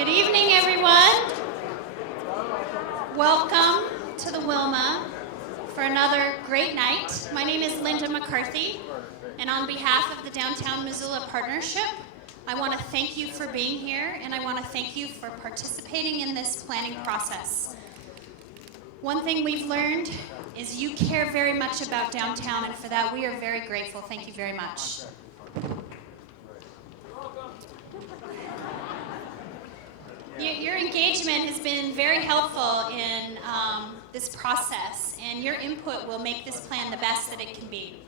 Good evening, everyone. Welcome to the Wilma for another great night. My name is Linda McCarthy, and on behalf of the Downtown Missoula Partnership, I want to thank you for being here, and I want to thank you for participating in this planning process. One thing we've learned is you care very much about downtown, and for that we are very grateful. Thank you very much. Your engagement has been very helpful in this process, and your input will make this plan the best that it can be.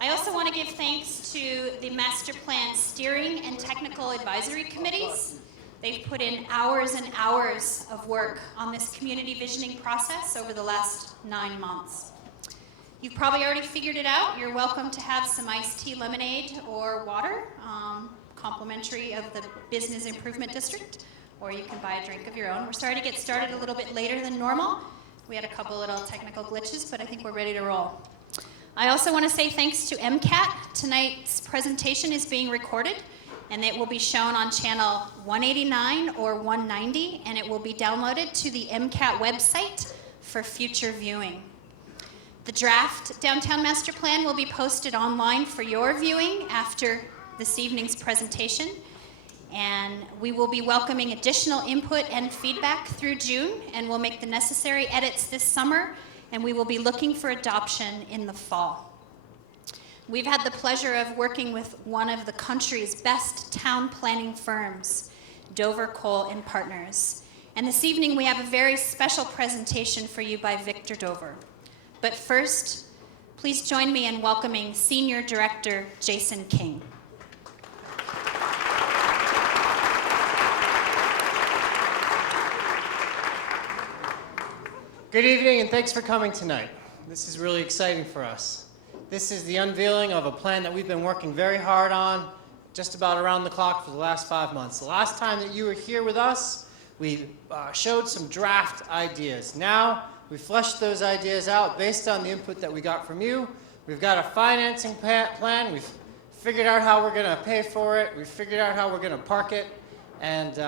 I also want to give thanks to the Master Plan Steering and Technical Advisory Committees. They've put in hours and hours of work on this community visioning process over the last 9 months. You've probably already figured it out. You're welcome to have some iced tea, lemonade, or water, complimentary of the Business Improvement District, or you can buy a drink of your own. We're sorry to get started a little bit later than normal. We had a couple little technical glitches, but I think we're ready to roll. I also want to say thanks to MCAT. Tonight's presentation is being recorded, and it will be shown on channel 189 or 190, and it will be downloaded to the MCAT website for future viewing. The draft Downtown Master Plan will be posted online for your viewing after this evening's presentation, and we will be welcoming additional input and feedback through June, and we'll make the necessary edits this summer, and we will be looking for adoption in the fall. We've had the pleasure of working with one of the country's best town planning firms, Dover, Cole & Partners. And this evening we have a very special presentation for you by Victor Dover. But first, please join me in welcoming Senior Director Jason King. Good evening, and thanks for coming tonight. This is really exciting for us. This is the unveiling of a plan that we've been working very hard on, just about around the clock for the last 5 months. The last time that you were here with us, we showed some draft ideas. Now, we fleshed those ideas out based on the input that we got from you. We've got a financing plan. We've figured out how we're going to pay for it. We've figured out how we're going to park it, and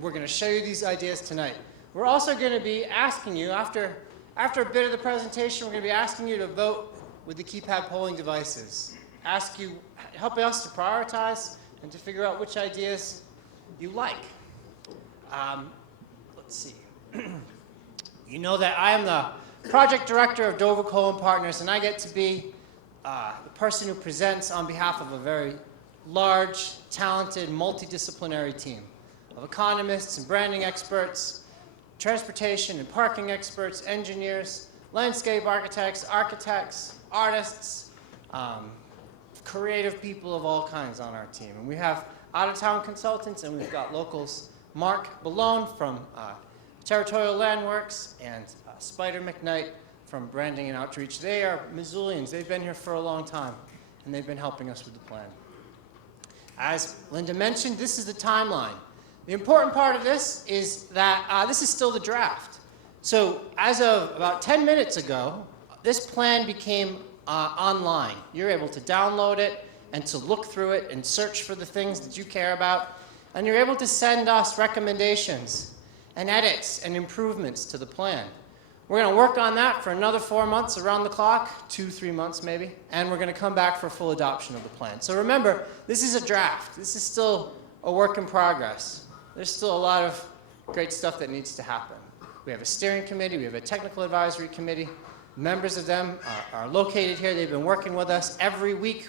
we're going to show you these ideas tonight. We're also going to be asking you, after a bit of the presentation, we're going to be asking you to vote with the keypad polling devices. Helping us to prioritize and to figure out which ideas you like. Let's see. You know that I am the project director of Dover, Cole & Partners, and I get to be the person who presents on behalf of a very large, talented, multidisciplinary team of economists and branding experts, transportation and parking experts, engineers, landscape architects, artists, creative people of all kinds on our team. And we have out-of-town consultants, and we've got locals, Mark Ballone from Territorial Landworks and Spider McKnight from Branding and Outreach. They are Missoulians. They've been here for a long time, and they've been helping us with the plan. As Linda mentioned, this is the timeline. The important part of this is that this is still the draft. So as of about 10 minutes ago, this plan became online. You're able to download it and to look through it and search for the things that you care about. And you're able to send us recommendations and edits and improvements to the plan. We're going to work on that for another 4 months around the clock, 2-3 months maybe, and we're going to come back for full adoption of the plan. So remember, this is a draft. This is still a work in progress. There's still a lot of great stuff that needs to happen. We have a steering committee, we have a technical advisory committee. Members of them are located here. They've been working with us every week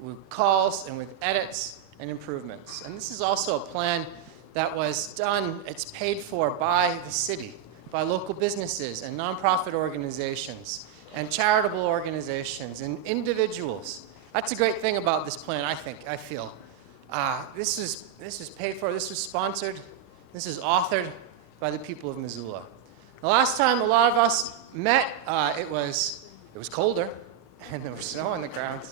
with calls and with edits and improvements. And this is also a plan that was done, it's paid for by the city, by local businesses and nonprofit organizations and charitable organizations and individuals. That's a great thing about this plan, I feel. This was paid for, this was sponsored, this is authored by the people of Missoula. The last time a lot of us met, it was colder, and there was snow on the ground,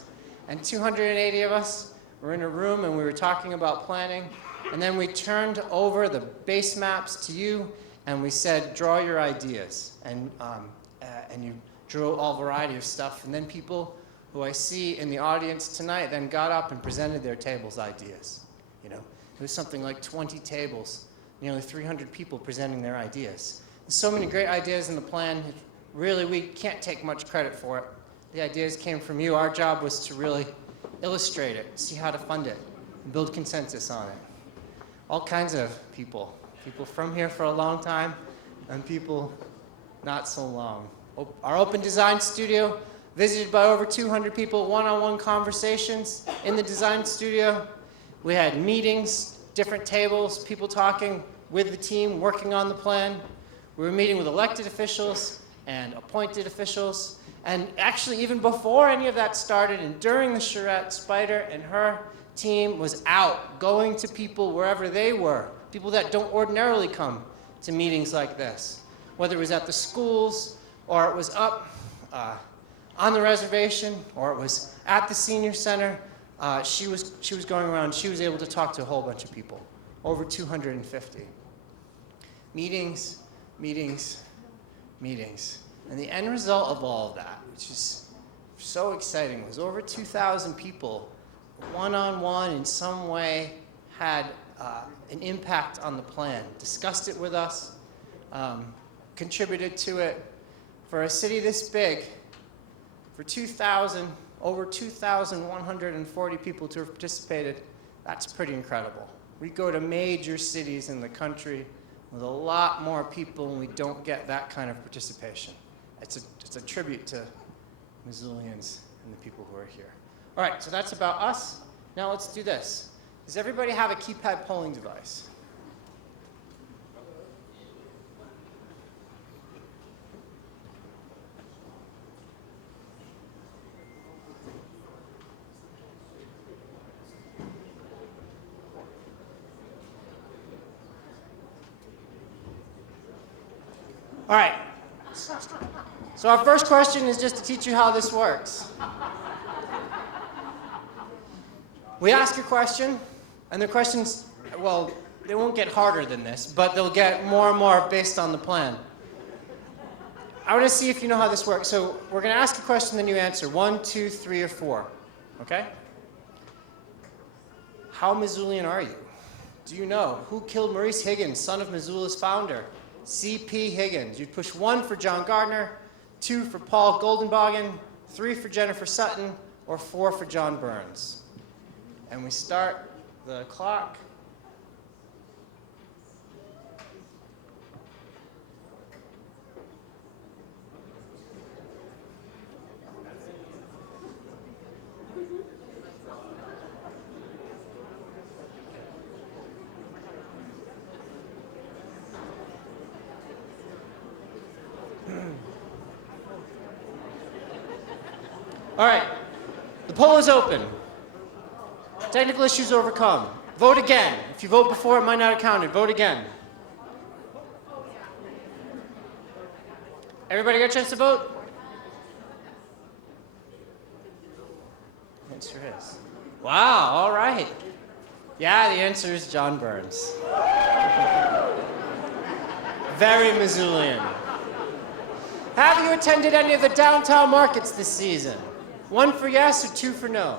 and 280 of us were in a room, and we were talking about planning, and then we turned over the base maps to you, and we said, draw your ideas, and you drew all variety of stuff, and then people who I see in the audience tonight then got up and presented their table's ideas. was something like 20 tables, nearly 300 people presenting their ideas. There's so many great ideas in the plan. Really, we can't take much credit for it. The ideas came from you. Our job was to really illustrate it, see how to fund it, and build consensus on it. All kinds of people. People from here for a long time, and people not so long. Our open design studio, visited by over 200 people, one-on-one conversations in the design studio. We had meetings, different tables, people talking with the team, working on the plan. We were meeting with elected officials and appointed officials. And actually, even before any of that started, and during the charrette, Spider and her team was out, going to people wherever they were, people that don't ordinarily come to meetings like this. Whether it was at the schools, or it was up on the reservation, or it was at the senior center, she was going around. She was able to talk to a whole bunch of people, over 250. Meetings, meetings, meetings. And the end result of all of that, which is so exciting, was over 2,000 people, one-on-one in some way, had an impact on the plan, discussed it with us, contributed to it. For a city this big, for over 2,140 people to have participated, that's pretty incredible. We go to major cities in the country with a lot more people, and we don't get that kind of participation. It's a tribute to Missoulians and the people who are here. All right, so that's about us. Now let's do this. Does everybody have a keypad polling device? All right. So our first question is just to teach you how this works. We ask a question, and the questions, well, they won't get harder than this, but they'll get more and more based on the plan. I want to see if you know how this works. So we're going to ask a question, then you answer 1, 2, 3, or 4. Okay? How Missoulian are you? Do you know who killed Maurice Higgins, son of Missoula's founder? C.P. Higgins. You'd push 1 for John Gardner, 2 for Paul Goldenbogen, 3 for Jennifer Sutton, or 4 for John Burns. And we start the clock. All right, the poll is open. Technical issues overcome. Vote again. If you vote before, it might not have counted. Vote again. Everybody got a chance to vote? The answer is. Wow, all right. Yeah, the answer is John Burns. Very Missoulian. Have you attended any of the downtown markets this season? 1 for yes or 2 for no?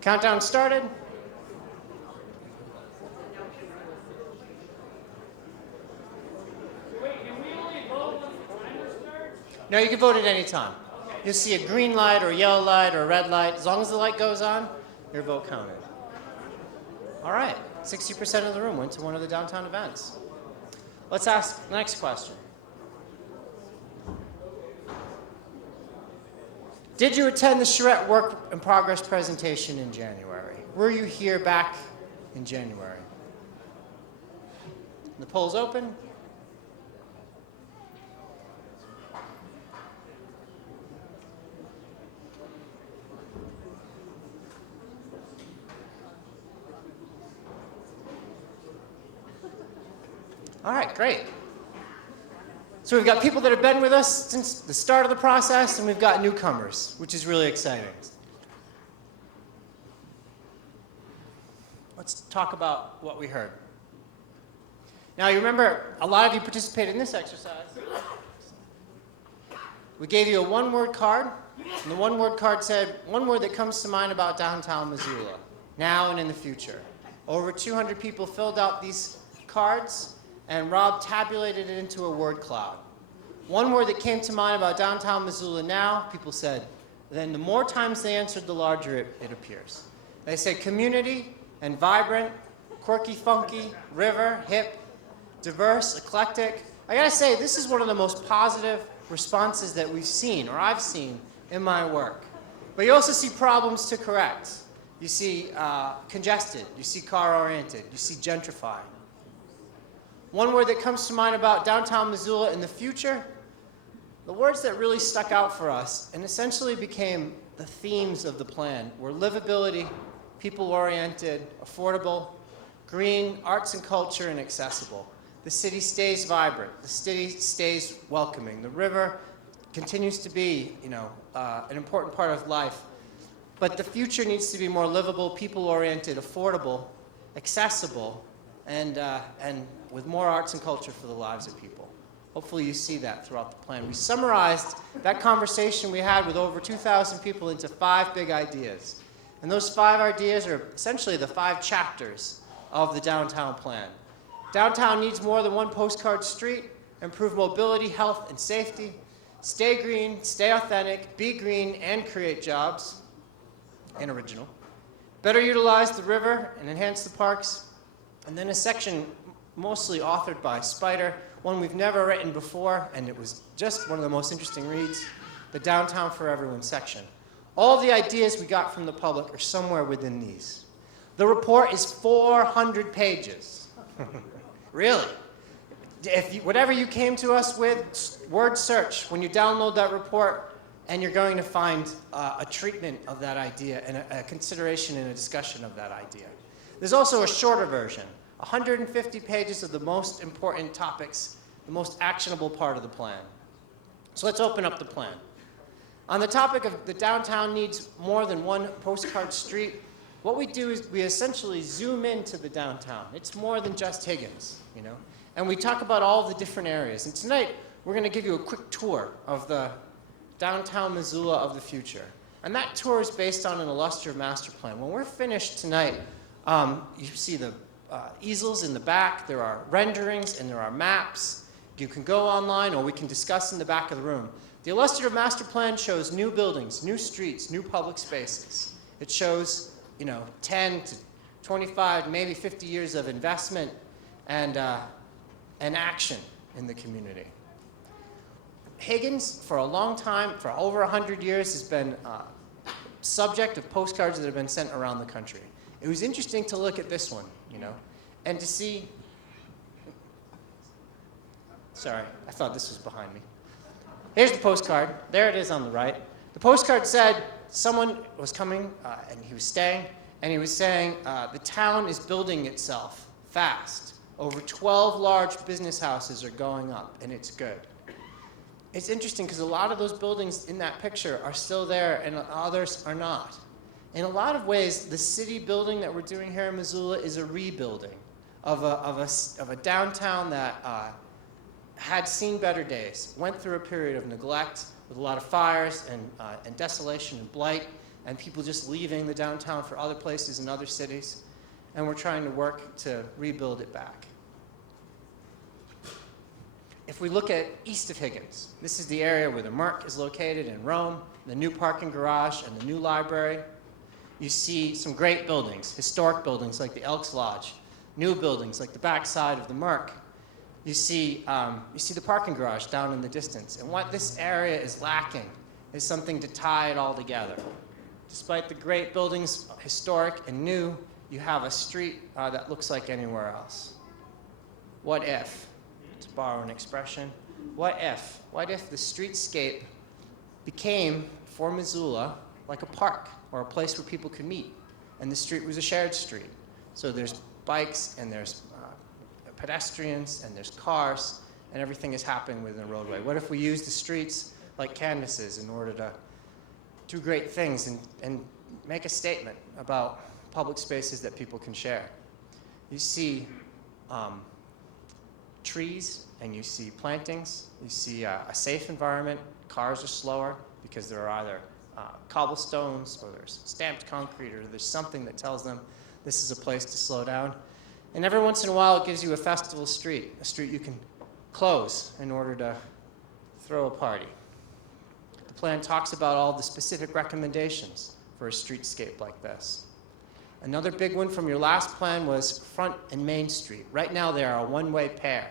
Countdown started. No, you can vote at any time. You'll see a green light or a yellow light or a red light. As long as the light goes on, your vote counted. All right, 60% of the room went to one of the downtown events. Let's ask the next question. Did you attend the charrette work in progress presentation in January? Were you here back in January? The poll's open. All right, great. So we've got people that have been with us since the start of the process, and we've got newcomers, which is really exciting. Let's talk about what we heard. Now, you remember, a lot of you participated in this exercise. We gave you a one-word card, and the one-word card said, one word that comes to mind about downtown Missoula, now and in the future. Over 200 people filled out these cards, and Rob tabulated it into a word cloud. One word that came to mind about downtown Missoula now, people said, then the more times they answered, the larger it appears. They said community and vibrant, quirky, funky, river, hip, diverse, eclectic. I gotta say, this is one of the most positive responses that we've seen, or I've seen, in my work. But you also see problems to correct. You see congested, you see car-oriented, you see gentrifying. One word that comes to mind about downtown Missoula in the future, the words that really stuck out for us and essentially became the themes of the plan were livability, people-oriented, affordable, green, arts and culture, and accessible. The city stays vibrant. The city stays welcoming. The river continues to be, an important part of life. But the future needs to be more livable, people-oriented, affordable, accessible, and with more arts and culture for the lives of people. Hopefully you see that throughout the plan. We summarized that conversation we had with over 2,000 people into 5 big ideas. And those 5 ideas are essentially the 5 chapters of the downtown plan. Downtown needs more than one postcard street, improve mobility, health, and safety, stay green, stay authentic, be green, and create jobs, and original. Better utilize the river and enhance the parks. And then a section mostly authored by Spider, one we've never written before, and it was just one of the most interesting reads, the Downtown for Everyone section. All the ideas we got from the public are somewhere within these. The report is 400 pages. Really? Whatever you came to us with, word search when you download that report, and you're going to find a treatment of that idea and a consideration and a discussion of that idea. There's also a shorter version, 150 pages of the most important topics, the most actionable part of the plan. So let's open up the plan. On the topic of the downtown needs more than one postcard street, what we do is we essentially zoom into the downtown. It's more than just Higgins, And we talk about all the different areas. And tonight, we're going to give you a quick tour of the downtown Missoula of the future. And that tour is based on an illustrative master plan. When we're finished tonight, you see the easels in the back. There are renderings and there are maps. You can go online or we can discuss in the back of the room. The illustrative master plan shows new buildings, new streets, new public spaces. It shows 10 to 25, maybe 50 years of investment and action in the community. Higgins, for a long time, for over 100 years, has been subject of postcards that have been sent around the country. It was interesting to look at this one, and to see, sorry, I thought this was behind me. Here's the postcard. There it is on the right. The postcard said someone was coming, and he was staying, and he was saying, the town is building itself fast. Over 12 large business houses are going up, and it's good. It's interesting because a lot of those buildings in that picture are still there, and others are not. In a lot of ways, the city building that we're doing here in Missoula is a rebuilding of a downtown that had seen better days, went through a period of neglect with a lot of fires and desolation and blight, and people just leaving the downtown for other places and other cities. And we're trying to work to rebuild it back. If we look at east of Higgins, this is the area where the Merc is located in Rome, the new parking garage, and the new library. You see some great buildings, historic buildings like the Elks Lodge, new buildings like the backside of the Merc. You see the parking garage down in the distance. And what this area is lacking is something to tie it all together. Despite the great buildings, historic and new, you have a street that looks like anywhere else. What if, to borrow an expression, what if the streetscape became, for Missoula, like a park or a place where people could meet, and the street was a shared street. So there's bikes, and there's pedestrians, and there's cars, and everything is happening within a roadway? What if we use the streets like canvases in order to do great things and make a statement about public spaces that people can share? You see trees and you see plantings. You see a safe environment. Cars are slower because there are either cobblestones or there's stamped concrete or there's something that tells them this is a place to slow down. And every once in a while it gives you a festival street, a street you can close in order to throw a party. The plan talks about all the specific recommendations for a streetscape like this. Another big one from your last plan was Front and Main Street. Right now they are a one-way pair.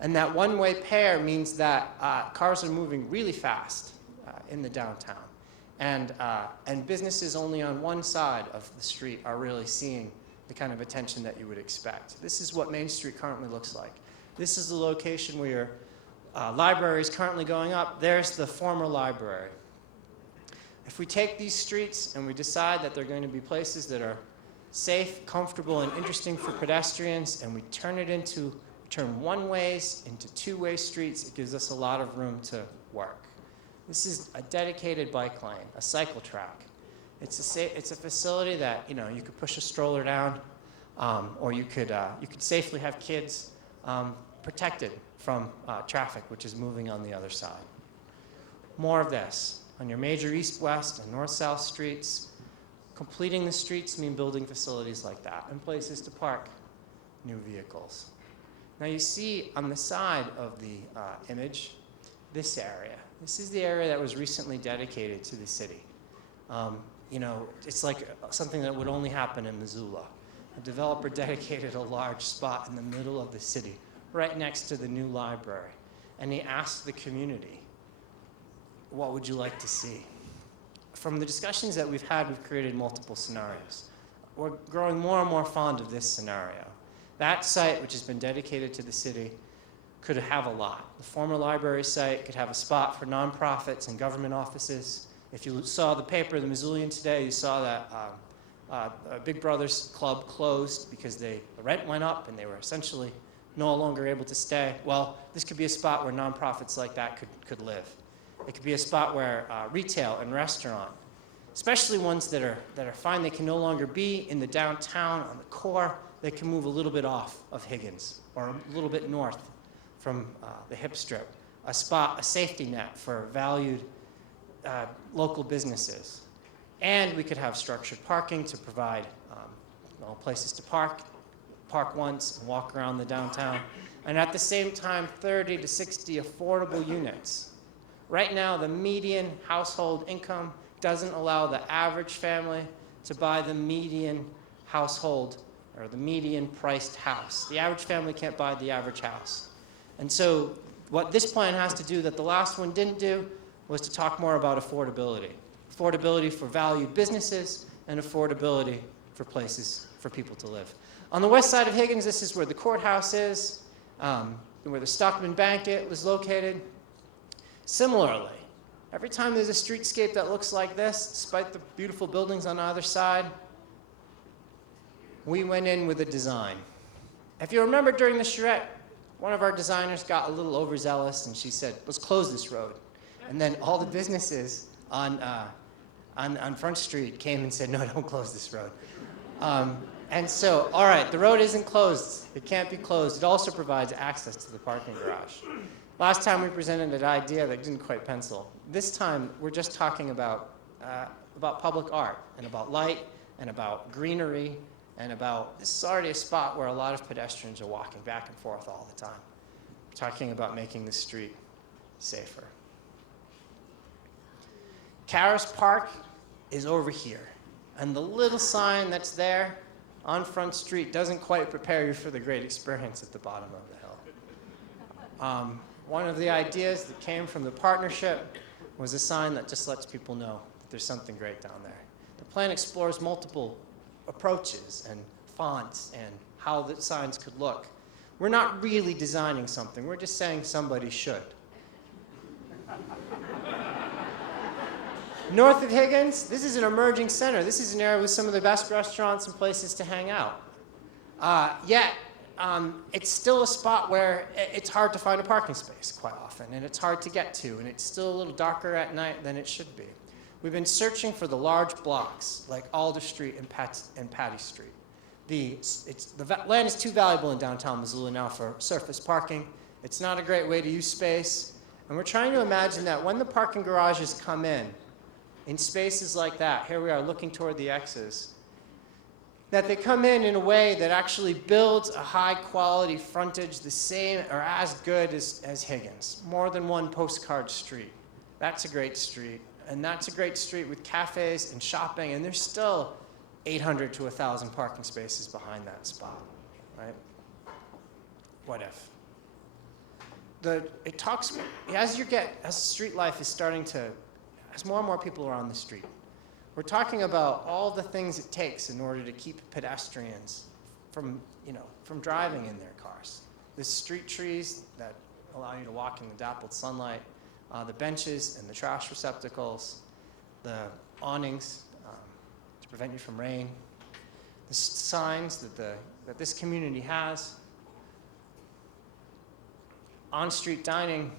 And that one-way pair means that cars are moving really fast in the downtown. And businesses only on one side of the street are really seeing the kind of attention that you would expect. This is what Main Street currently looks like. This is the location where your library is currently going up. There's the former library. If we take these streets and we decide that they're going to be places that are safe, comfortable, and interesting for pedestrians, and we turn one-ways into two-way streets, it gives us a lot of room to work. This is a dedicated bike lane, a cycle track. It's a facility that you could push a stroller down, or you could safely have kids protected from traffic, which is moving on the other side. More of this. On your major east-west and north-south streets, completing the streets mean building facilities like that and places to park new vehicles. Now you see on the side of the image this area. This is the area that was recently dedicated to the city. It's like something that would only happen in Missoula. A developer dedicated a large spot in the middle of the city, right next to the new library. And he asked the community, what would you like to see? From the discussions that we've had, we've created multiple scenarios. We're growing more and more fond of this scenario. That site, which has been dedicated to the city, could have a lot. The former library site could have a spot for nonprofits and government offices. If you saw the paper, the Missoulian today, you saw that Big Brothers Club closed because the rent went up and they were essentially no longer able to stay. Well, this could be a spot where nonprofits like that could live. It could be a spot where retail and restaurant, especially ones that are fine, they can no longer be in the downtown on the core. They can move a little bit off of Higgins or a little bit north from the hip strip. A safety net for valued local businesses. And we could have structured parking to provide places to park once and walk around the downtown. And at the same time, 30 to 60 affordable units. Right now, the median household income doesn't allow the average family to buy the median household or the median priced house. The average family can't buy the average house. And so what this plan has to do that the last one didn't do was to talk more about affordability. Affordability for valued businesses and affordability for places for people to live. On the west side of Higgins, this is where the courthouse is, where the Stockman Banquet was located. Similarly, every time there's a streetscape that looks like this, despite the beautiful buildings on either side, we went in with a design. If you remember during the charrette, one of our designers got a little overzealous and she said, let's close this road. And then all the businesses on Front Street came and said, no, don't close this road. And so, all right, the road isn't closed. It can't be closed. It also provides access to the parking garage. Last time we presented an idea that didn't quite pencil. This time, we're just talking about public art and about light and about greenery and about, this is already a spot where a lot of pedestrians are walking back and forth all the time. We're talking about making the street safer. Karras Park is over here. And the little sign that's there on Front Street doesn't quite prepare you for the great experience at the bottom of the hill. One of the ideas that came from the partnership was a sign that just lets people know that there's something great down there. The plan explores multiple approaches and fonts and how the signs could look. We're not really designing something. We're just saying somebody should. North of Higgins, this is an emerging center. This is an area with some of the best restaurants and places to hang out. Yet, it's still a spot where it's hard to find a parking space quite often, and it's hard to get to, and it's still a little darker at night than it should be. We've been searching for the large blocks like Alder Street and Patty Street. The land is too valuable in downtown Missoula now for surface parking. It's not a great way to use space, and we're trying to imagine that when the parking garages come in spaces like that, here we are looking toward the X's, that they come in a way that actually builds a high-quality frontage the same or as good as Higgins. More than one postcard street. That's a great street. And that's a great street with cafes and shopping, and there's still 800 to 1,000 parking spaces behind that spot, right? What if? It talks, as street life is starting to, as more and more people are on the street, we're talking about all the things it takes in order to keep pedestrians from driving in their cars. The street trees that allow you to walk in the dappled sunlight, the benches and the trash receptacles, the awnings to prevent you from rain, the signs that this community has, on-street dining,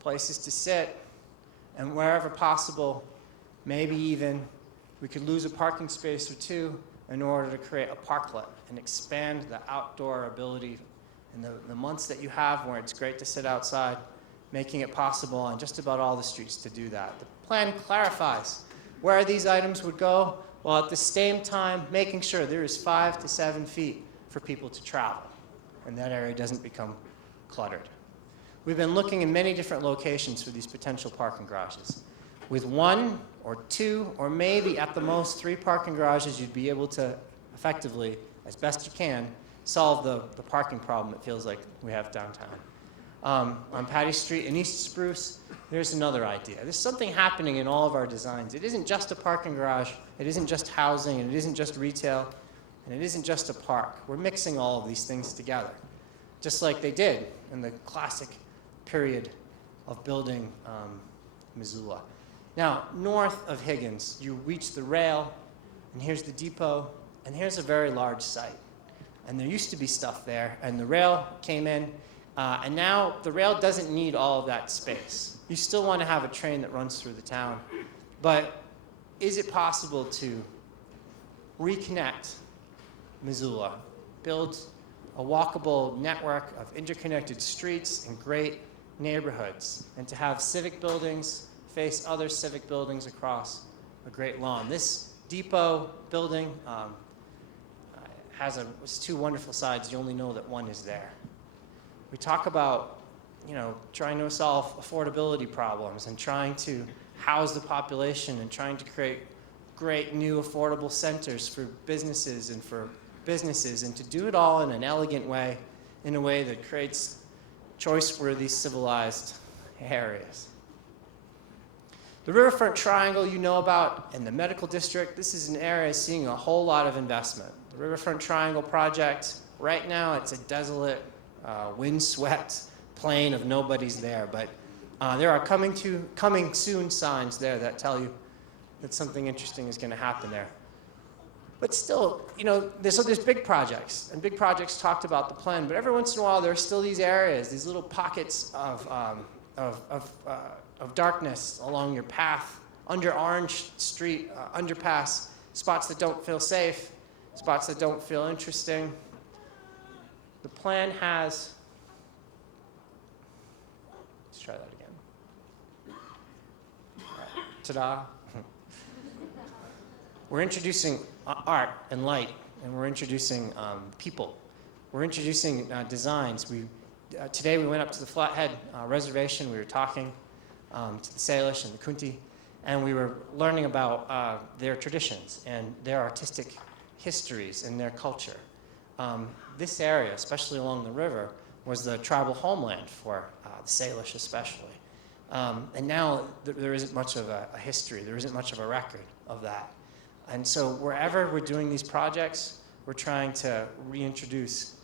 places to sit, and wherever possible, maybe even we could lose a parking space or two in order to create a parklet and expand the outdoor ability in the months that you have where it's great to sit outside, making it possible on just about all the streets to do that. The plan clarifies where these items would go, while at the same time making sure there is 5 to 7 feet for people to travel, and that area doesn't become cluttered. We've been looking in many different locations for these potential parking garages. With 1 or 2 or maybe at the most 3 parking garages, you'd be able to effectively, as best you can, solve the parking problem it feels like we have downtown. On Patty Street in East Spruce, there's another idea. There's something happening in all of our designs. It isn't just a parking garage, it isn't just housing, and it isn't just retail, and it isn't just a park. We're mixing all of these things together, just like they did in the classic period of building Missoula. Now, north of Higgins, you reach the rail, and here's the depot, and here's a very large site. And there used to be stuff there, and the rail came in, and now the rail doesn't need all of that space. You still want to have a train that runs through the town, but is it possible to reconnect Missoula, build a walkable network of interconnected streets and great neighborhoods, and to have civic buildings face other civic buildings across a great lawn? This depot building has 2 wonderful sides. You only know that one is there. We talk about, trying to solve affordability problems and trying to house the population and trying to create great new affordable centers for businesses and to do it all in an elegant way, in a way that creates choice-worthy, civilized areas. The Riverfront Triangle you know about, and the medical district, this is an area seeing a whole lot of investment. The Riverfront Triangle project, right now it's a desolate, windswept plain of nobody's there, but there are coming soon signs there that tell you that something interesting is going to happen there. But still, there's big projects, and big projects talked about the plan, but every once in a while there are still these areas, these little pockets of darkness along your path, under Orange Street, underpass, spots that don't feel safe, spots that don't feel interesting. The plan has, let's try that again. Ta-da. We're introducing art and light, and we're introducing people. We're introducing designs. Today we went up to the Flathead Reservation. We were talking to the Salish and the Kunti, and we were learning about their traditions and their artistic histories and their culture. This area, especially along the river, was the tribal homeland for the Salish especially. And now there isn't much of a history, there isn't much of a record of that. And so wherever we're doing these projects, we're trying to reintroduce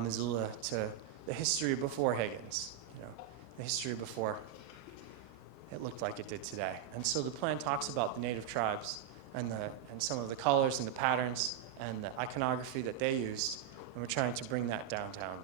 Missoula to the history before Higgins, the history before it looked like it did today. And so the plan talks about the native tribes and some of the colors and the patterns and the iconography that they used and we're trying to bring that downtown.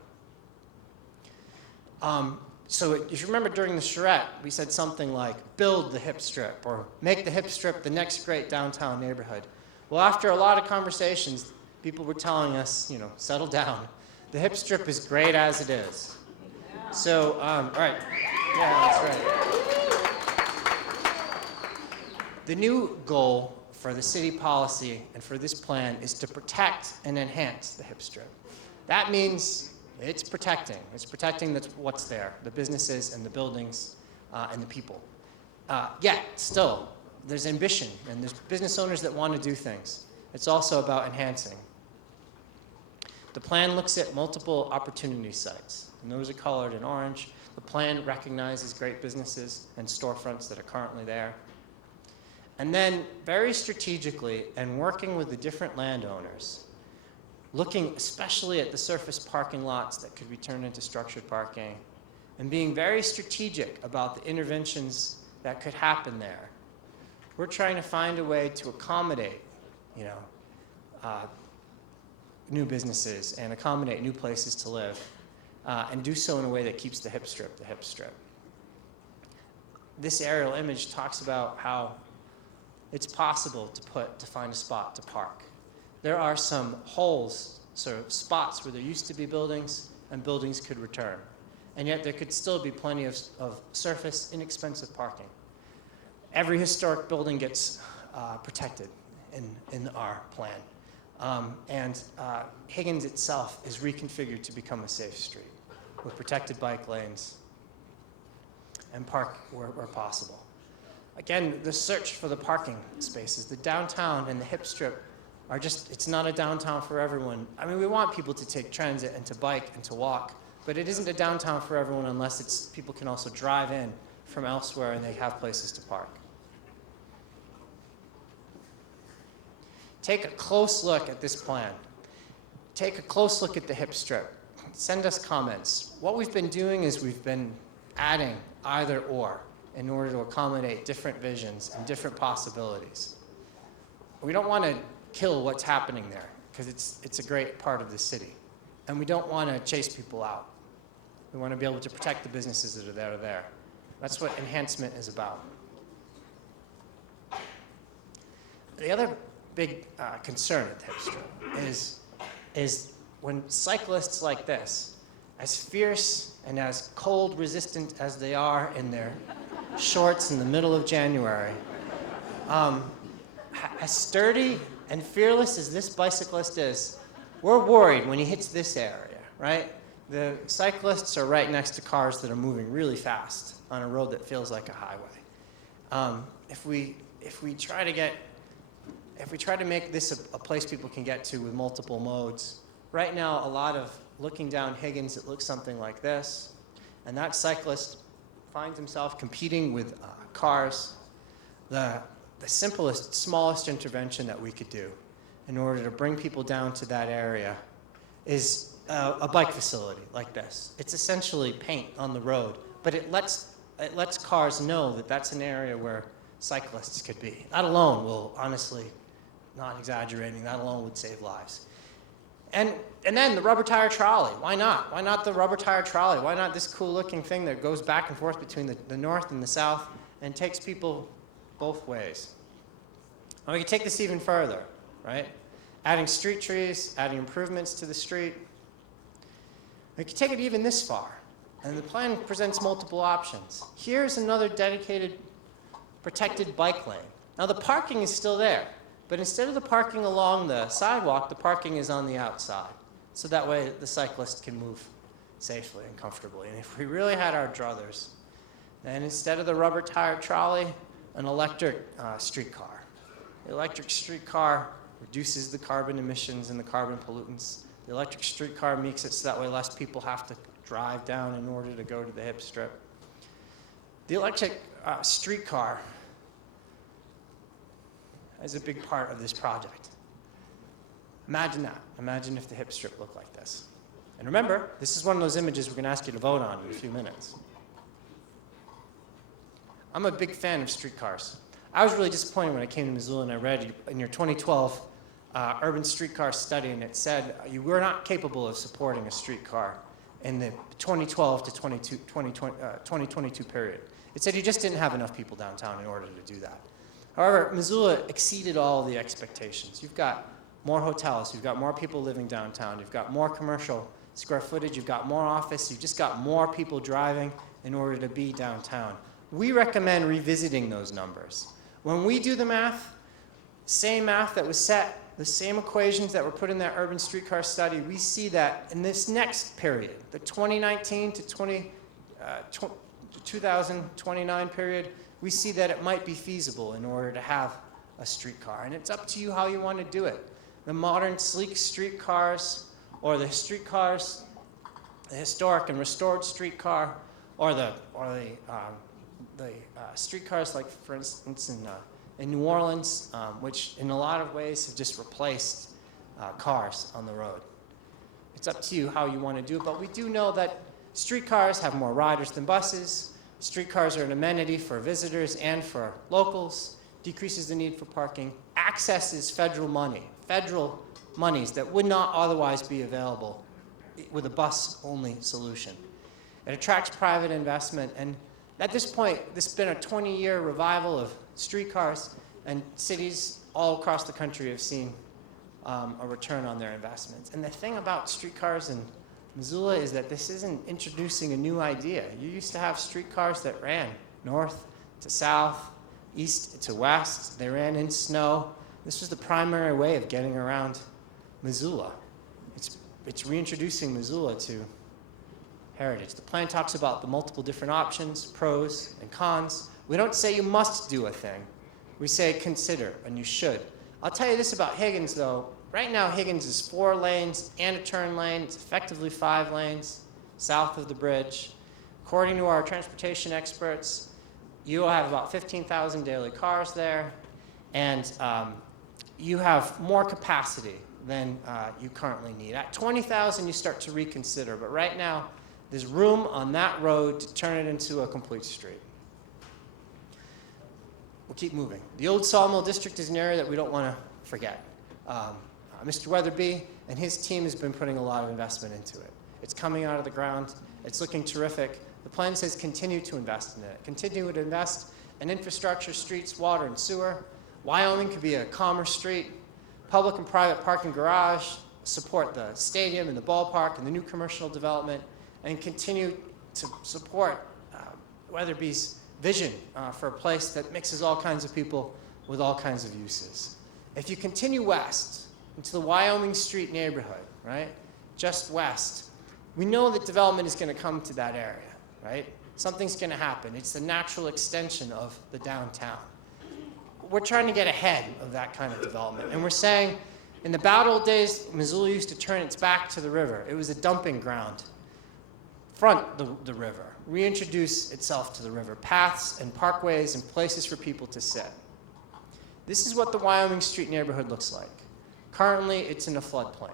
So if you remember during the charrette, we said something like, build the hip strip, or make the hip strip the next great downtown neighborhood. Well, after a lot of conversations, people were telling us, settle down. The hip strip is great as it is. So, right. Yeah, that's right. The new goal for the city policy and for this plan is to protect and enhance the hip strip. That means it's protecting. It's protecting what's there, the businesses and the buildings and the people. Yet, still, there's ambition and there's business owners that want to do things. It's also about enhancing. The plan looks at multiple opportunity sites, and those are colored in orange. The plan recognizes great businesses and storefronts that are currently there. And then, very strategically, and working with the different landowners, looking especially at the surface parking lots that could be turned into structured parking, and being very strategic about the interventions that could happen there. We're trying to find a way to accommodate, new businesses and accommodate new places to live, and do so in a way that keeps the hip strip the hip strip. This aerial image talks about how it's possible to find a spot to park. There are some holes, sort of spots where there used to be buildings and buildings could return. And yet there could still be plenty of surface, inexpensive parking. Every historic building gets protected in our plan. Higgins itself is reconfigured to become a safe street with protected bike lanes and park where possible. Again, the search for the parking spaces, the downtown and the hip strip are it's not a downtown for everyone. I mean, we want people to take transit and to bike and to walk, but it isn't a downtown for everyone unless people can also drive in from elsewhere and they have places to park. Take a close look at this plan. Take a close look at the hip strip. Send us comments. What we've been doing is we've been adding either or in order to accommodate different visions and different possibilities. We don't want to kill what's happening there because it's a great part of the city. And we don't want to chase people out. We want to be able to protect the businesses that are there. That's what enhancement is about. The other big concern at the hip strip is when cyclists like this, as fierce and as cold resistant as they are in their shorts in the middle of January, as sturdy and fearless as this bicyclist is, we're worried when he hits this area, right? The cyclists are right next to cars that are moving really fast on a road that feels like a highway. If we try to make this a place people can get to with multiple modes, right now a lot of looking down Higgins, it looks something like this, and that cyclist finds himself competing with cars. The simplest, smallest intervention that we could do in order to bring people down to that area is a bike facility like this. It's essentially paint on the road, but it lets cars know that that's an area where cyclists could be. That alone will, honestly, not exaggerating, that alone would save lives. And then the rubber tire trolley. Why not? Why not the rubber tire trolley? Why not this cool looking thing that goes back and forth between the north and the south and takes people both ways? And we can take this even further, right? Adding street trees, adding improvements to the street. We can take it even this far. And the plan presents multiple options. Here's another dedicated, protected bike lane. Now the parking is still there. But instead of the parking along the sidewalk, the parking is on the outside. So that way the cyclist can move safely and comfortably. And if we really had our druthers, then instead of the rubber tire trolley, an electric streetcar. The electric streetcar reduces the carbon emissions and the carbon pollutants. The electric streetcar makes it so that way less people have to drive down in order to go to the hip strip. The electric streetcar is a big part of this project. Imagine that. Imagine if the hip strip looked like this. And remember, this is one of those images we're going to ask you to vote on in a few minutes. I'm a big fan of streetcars. I was really disappointed when I came to Missoula and I read in your 2012 urban streetcar study, and it said you were not capable of supporting a streetcar in the 2012 to 2022 period. It said you just didn't have enough people downtown in order to do that. However, Missoula exceeded all the expectations. You've got more hotels, you've got more people living downtown, you've got more commercial square footage, you've got more office, you've just got more people driving in order to be downtown. We recommend revisiting those numbers. When we do the math, same math that was set, the same equations that were put in that urban streetcar study, we see that in this next period, the 2019 to 2029 period, we see that it might be feasible in order to have a streetcar. And it's up to you how you want to do it. The modern sleek streetcars, or the streetcars, the historic and restored streetcar, or the streetcars like, for instance, in New Orleans, which in a lot of ways have just replaced cars on the road. It's up to you how you want to do it, but we do know that streetcars have more riders than buses. Streetcars are an amenity for visitors and for locals, decreases the need for parking, accesses federal monies that would not otherwise be available with a bus-only solution. It attracts private investment, and at this point, this has been a 20-year revival of streetcars, and cities all across the country have seen a return on their investments. And the thing about streetcars in Missoula is that this isn't introducing a new idea. You used to have streetcars that ran north to south, east to west. They ran in snow. This was the primary way of getting around Missoula. It's reintroducing Missoula to heritage. The plan talks about the multiple different options, pros and cons. We don't say you must do a thing. We say consider, and you should. I'll tell you this about Higgins, though. Right now, Higgins is 4 lanes and a turn lane. It's effectively 5 lanes south of the bridge. According to our transportation experts, you will have about 15,000 daily cars there, and you have more capacity than you currently need. At 20,000, you start to reconsider, but right now, there's room on that road to turn it into a complete street. We'll keep moving. The old Sawmill District is an area that we don't want to forget. Mr. Weatherby and his team has been putting a lot of investment into it. It's coming out of the ground. It's looking terrific. The plan says continue to invest in it. Continue to invest in infrastructure, streets, water, and sewer. Wyoming could be a calmer street. Public and private parking garage, support the stadium and the ballpark and the new commercial development, and continue to support Weatherby's vision for a place that mixes all kinds of people with all kinds of uses. If you continue west into the Wyoming Street neighborhood, right, just west, we know that development is going to come to that area, right? Something's going to happen. It's the natural extension of the downtown. We're trying to get ahead of that kind of development, and we're saying in the bad old days, Missoula used to turn its back to the river. It was a dumping ground. Front the river, reintroduce itself to the river, paths and parkways and places for people to sit. This is what the Wyoming Street neighborhood looks like. Currently, it's in a floodplain.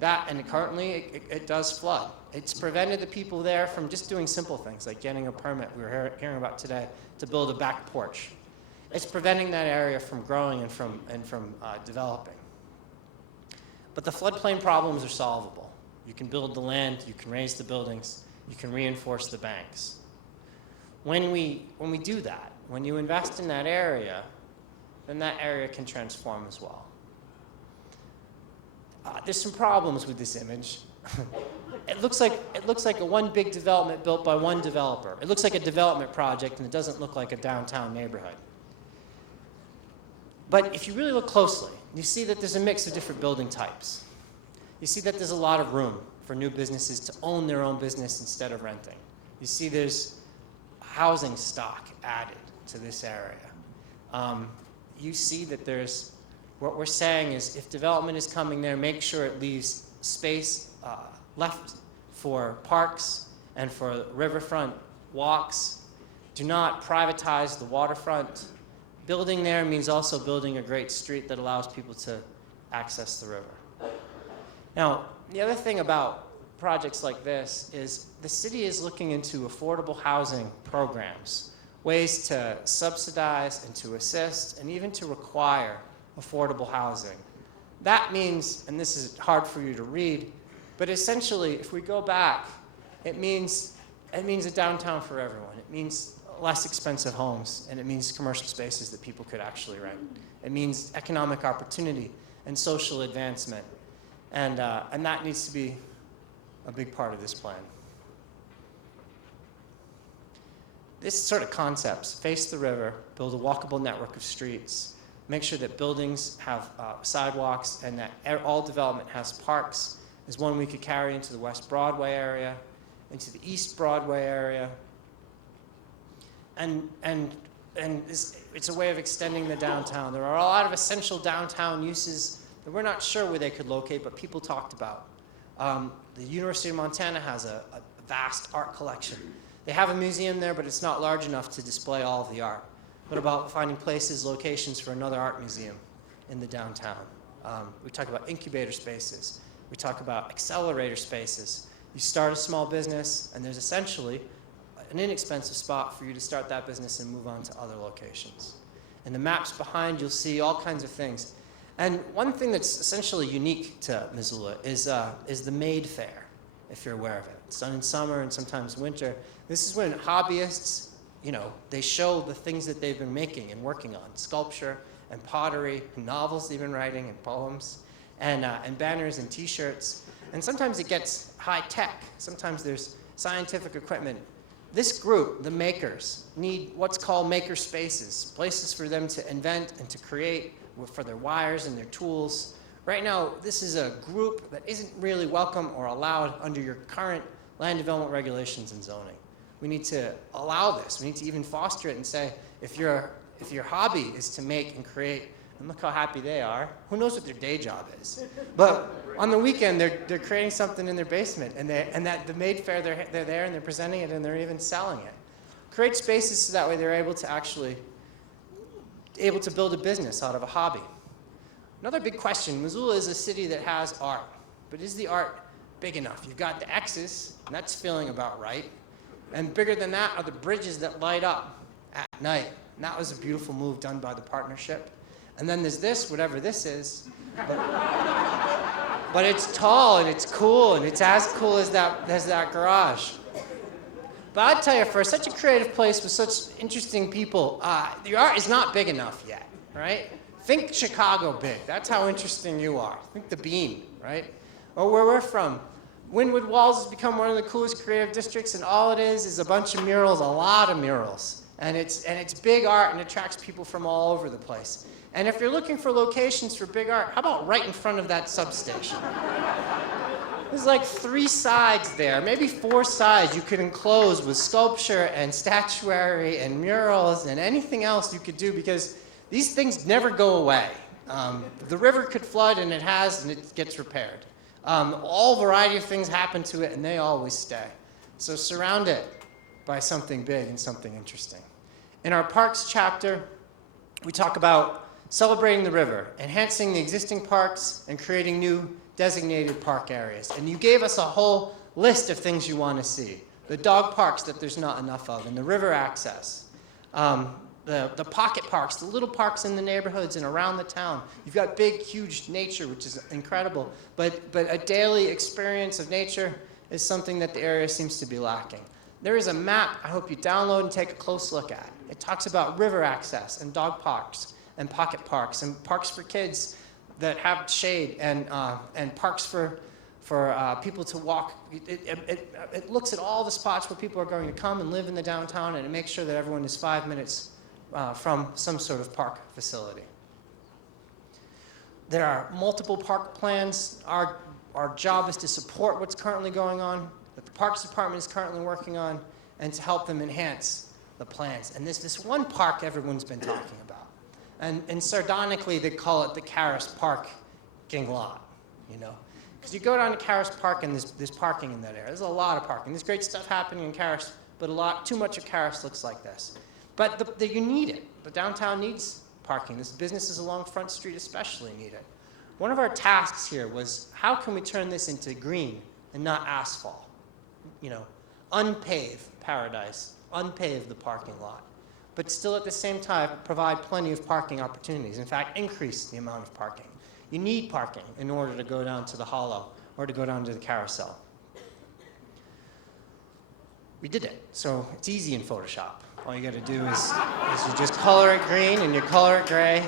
Currently, it does flood. It's prevented the people there from just doing simple things like getting a permit we were hearing about today to build a back porch. It's preventing that area from growing and from developing. But the floodplain problems are solvable. You can build the land, you can raise the buildings, you can reinforce the banks. When we do that, when you invest in that area, then that area can transform as well. There's some problems with this image. It looks like a one big development built by one developer. It looks like a development project, and it doesn't look like a downtown neighborhood. But if you really look closely, you see that there's a mix of different building types. You see that there's a lot of room for new businesses to own their own business instead of renting. You see there's housing stock added to this area. You see that there's, what we're saying is if development is coming there, make sure it leaves space left for parks and for riverfront walks. Do not privatize the waterfront. Building there means also building a great street that allows people to access the river. Now, the other thing about projects like this is the city is looking into affordable housing programs, ways to subsidize and to assist and even to require affordable housing That means, and this is hard for you to read, but essentially, if we go back, it means a downtown for everyone. It means less expensive homes, and it means commercial spaces that people could actually rent. It means economic opportunity and social advancement, and that needs to be a big part of this plan. This sort of concepts, face the river, build a walkable network of streets, make sure that buildings have sidewalks, and that all development has parks, is one we could carry into the West Broadway area, into the East Broadway area. And it's a way of extending the downtown. There are a lot of essential downtown uses that we're not sure where they could locate, but people talked about. The University of Montana has a vast art collection. They have a museum there, but it's not large enough to display all of the art. What about finding places, locations for another art museum in the downtown? We talk about incubator spaces. We talk about accelerator spaces. You start a small business, and there's essentially an inexpensive spot for you to start that business and move on to other locations. In the maps behind, you'll see all kinds of things. And one thing that's essentially unique to Missoula is the Maid Fair, if you're aware of it. It's done in summer and sometimes winter. This is when hobbyists, they show the things that they've been making and working on, sculpture and pottery and novels they've been writing and poems and banners and T-shirts. And sometimes it gets high tech. Sometimes there's scientific equipment. This group, the makers, need what's called maker spaces, places for them to invent and to create for their wires and their tools. Right now, this is a group that isn't really welcome or allowed under your current land development regulations and zoning. We need to allow this. We need to even foster it and say, if your hobby is to make and create, and look how happy they are. Who knows what their day job is? But on the weekend, they're creating something in their basement, and that the Maid Fair, they're there and they're presenting it and they're even selling it. Create spaces so that way they're able to build a business out of a hobby. Another big question, Missoula is a city that has art, but is the art big enough? You've got the X's, and that's feeling about right. And bigger than that are the bridges that light up at night. And that was a beautiful move done by the partnership. And then there's this, whatever this is. But it's tall and it's cool, and it's as cool as that garage. But I'd tell you, for such a creative place with such interesting people, the art is not big enough yet, right? Think Chicago big. That's how interesting you are. Think the Bean, right? Or where we're from. Wynwood Walls has become one of the coolest creative districts, and all it is a bunch of murals, a lot of murals. And it's big art and attracts people from all over the place. And if you're looking for locations for big art, how about right in front of that substation? There's like 3 sides there, maybe 4 sides you could enclose with sculpture and statuary and murals and anything else you could do, because these things never go away. The river could flood, and it has, and it gets repaired. All variety of things happen to it, and they always stay. So surround it by something big and something interesting. In our parks chapter, we talk about celebrating the river, enhancing the existing parks, and creating new designated park areas. And you gave us a whole list of things you want to see. The dog parks that there's not enough of, and the river access. The pocket parks, the little parks in the neighborhoods and around the town. You've got big, huge nature, which is incredible. But a daily experience of nature is something that the area seems to be lacking. There is a map I hope you download and take a close look at. It talks about river access and dog parks and pocket parks and parks for kids that have shade and parks for people to walk. It looks at all the spots where people are going to come and live in the downtown, and it makes sure that everyone is 5 minutes from some sort of park facility. There are multiple park plans. Our job is to support what's currently going on, that the Parks Department is currently working on, and to help them enhance the plans. And there's this one park everyone's been talking about. And sardonically, they call it the Caris parking lot, Because you go down to Caris Park, and there's parking in that area. There's a lot of parking. There's great stuff happening in Caris, but too much of Caris looks like this. But you need it. The downtown needs parking. This businesses along Front Street especially need it. One of our tasks here was, how can we turn this into green and not asphalt? Unpave paradise, unpave the parking lot, but still at the same time provide plenty of parking opportunities. In fact, increase the amount of parking. You need parking in order to go down to the hollow or to go down to the carousel. We did it, so it's easy in Photoshop. All you got to do is you just color it green and you color it gray.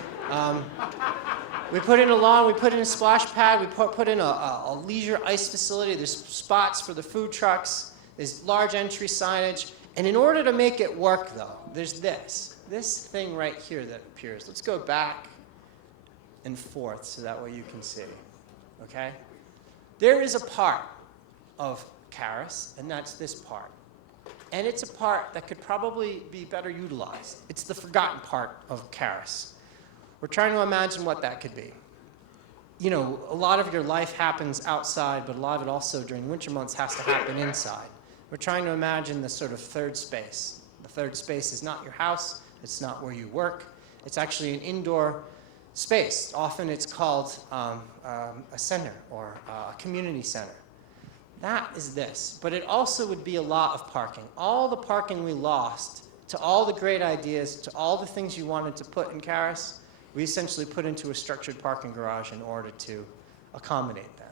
We put in a lawn, we put in a splash pad, we put in a leisure ice facility. There's spots for the food trucks, there's large entry signage. And in order to make it work, though, there's this thing right here that appears. Let's go back and forth so that way you can see, okay? There is a part of Caris, and that's this part. And it's a part that could probably be better utilized. It's the forgotten part of Caris. We're trying to imagine what that could be. You know, a lot of your life happens outside, but a lot of it also during winter months has to happen inside. We're trying to imagine the sort of third space. The third space is not your house, it's not where you work, it's actually an indoor space. Often it's called a center or a community center. That is this, but it also would be a lot of parking. All the parking we lost to all the great ideas, to all the things you wanted to put in Caris, we essentially put into a structured parking garage in order to accommodate them.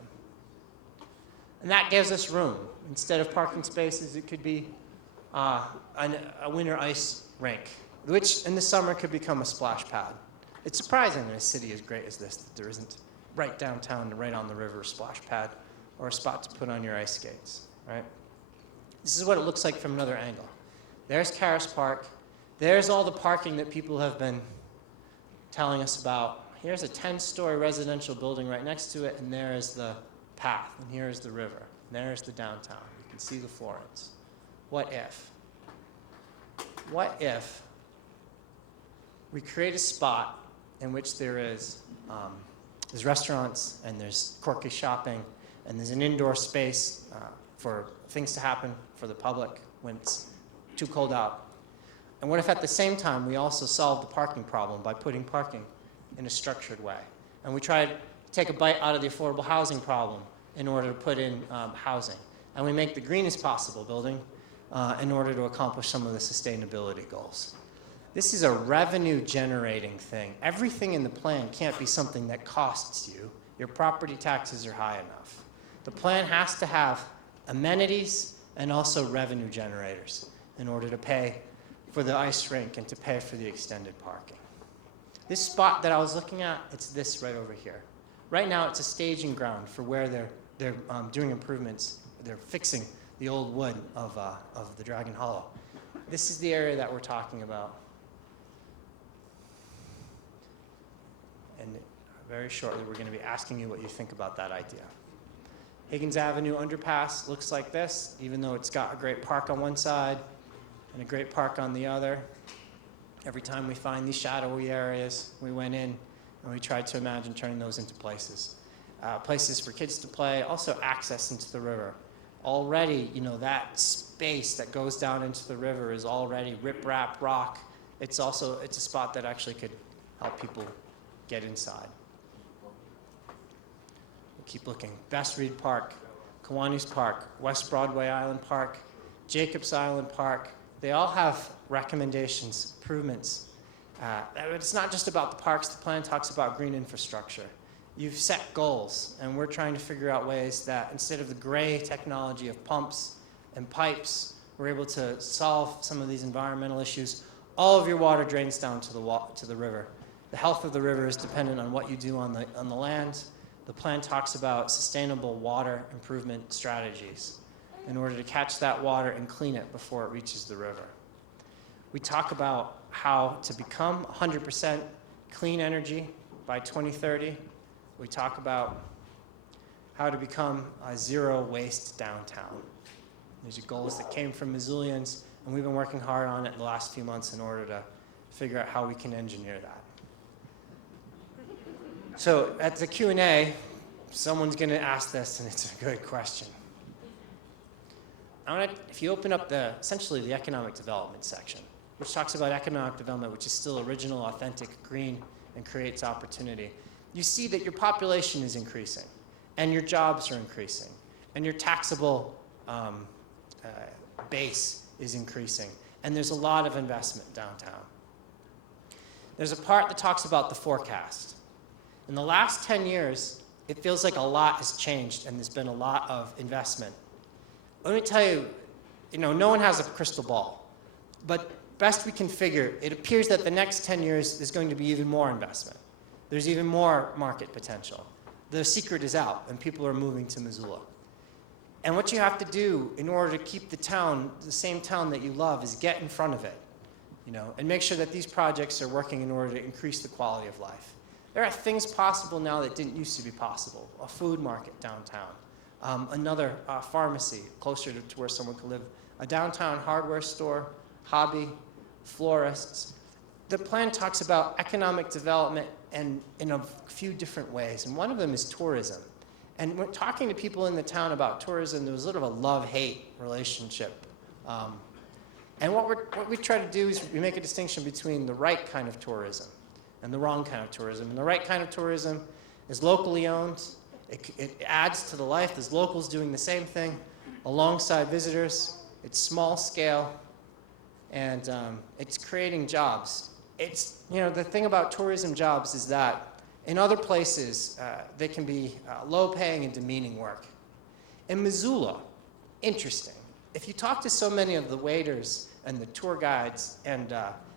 And that gives us room. Instead of parking spaces, it could be a winter ice rink, which in the summer could become a splash pad. It's surprising in a city as great as this that there isn't right downtown, right on the river, a splash pad or a spot to put on your ice skates, right? This is what it looks like from another angle. There's Caris Park. There's all the parking that people have been telling us about. Here's a 10-story residential building right next to it, and there is the path, and here is the river, and there is the downtown. You can see the Florence. What if? What if we create a spot in which there's restaurants, and there's quirky shopping, and there's an indoor space for things to happen for the public when it's too cold out. And what if at the same time we also solve the parking problem by putting parking in a structured way? And we try to take a bite out of the affordable housing problem in order to put in housing. And we make the greenest possible building in order to accomplish some of the sustainability goals. This is a revenue generating thing. Everything in the plan can't be something that costs you. Your property taxes are high enough. The plan has to have amenities and also revenue generators in order to pay for the ice rink and to pay for the extended parking. This spot that I was looking at, it's this right over here. Right now it's a staging ground for where they're doing improvements. They're fixing the old wood of the Dragon Hollow. This is the area that we're talking about. And very shortly we're going to be asking you what you think about that idea. Higgins Avenue underpass looks like this, even though it's got a great park on one side and a great park on the other. Every time we find these shadowy areas, we went in and we tried to imagine turning those into places. Places for kids to play, also access into the river. Already, you know, that space that goes down into the river is already riprap rock. It's a spot that actually could help people get inside. We'll keep looking. Best Reed Park, Kiwanis Park, West Broadway Island Park, Jacobs Island Park. They all have recommendations, improvements. It's not just about the parks. The plan talks about green infrastructure. You've set goals, and we're trying to figure out ways that instead of the gray technology of pumps and pipes, we're able to solve some of these environmental issues. All of your water drains down to the river. The health of the river is dependent on what you do on the land. The plan talks about sustainable water improvement strategies in order to catch that water and clean it before it reaches the river. We talk about how to become 100% clean energy by 2030. We talk about how to become a zero waste downtown. These are goals that came from Missoulians, and we've been working hard on it the last few months in order to figure out how we can engineer that. So at the Q&A, someone's going to ask this, and it's a good question. If you open up essentially the economic development section, which talks about economic development, which is still original, authentic, green, and creates opportunity, you see that your population is increasing, and your jobs are increasing, and your taxable base is increasing, and there's a lot of investment downtown. There's a part that talks about the forecast. In the last 10 years, it feels like a lot has changed and there's been a lot of investment. Let me tell you, no one has a crystal ball, but best we can figure, it appears that the next 10 years there's going to be even more investment. There's even more market potential. The secret is out and people are moving to Missoula. And what you have to do in order to keep the town, the same town that you love, is get in front of it, and make sure that these projects are working in order to increase the quality of life. There are things possible now that didn't used to be possible. A food market downtown, another pharmacy closer to where someone could live, a downtown hardware store, hobby, florists. The plan talks about economic development and in a few different ways, and one of them is tourism. And when talking to people in the town about tourism, there was sort of a love-hate relationship. And what we try to do is we make a distinction between the right kind of tourism and the wrong kind of tourism. And the right kind of tourism is locally owned. It adds to the life. There's locals doing the same thing alongside visitors. It's small scale, and it's creating jobs. The thing about tourism jobs is that in other places, they can be low-paying and demeaning work. In Missoula, interesting. If you talk to so many of the waiters and the tour guides and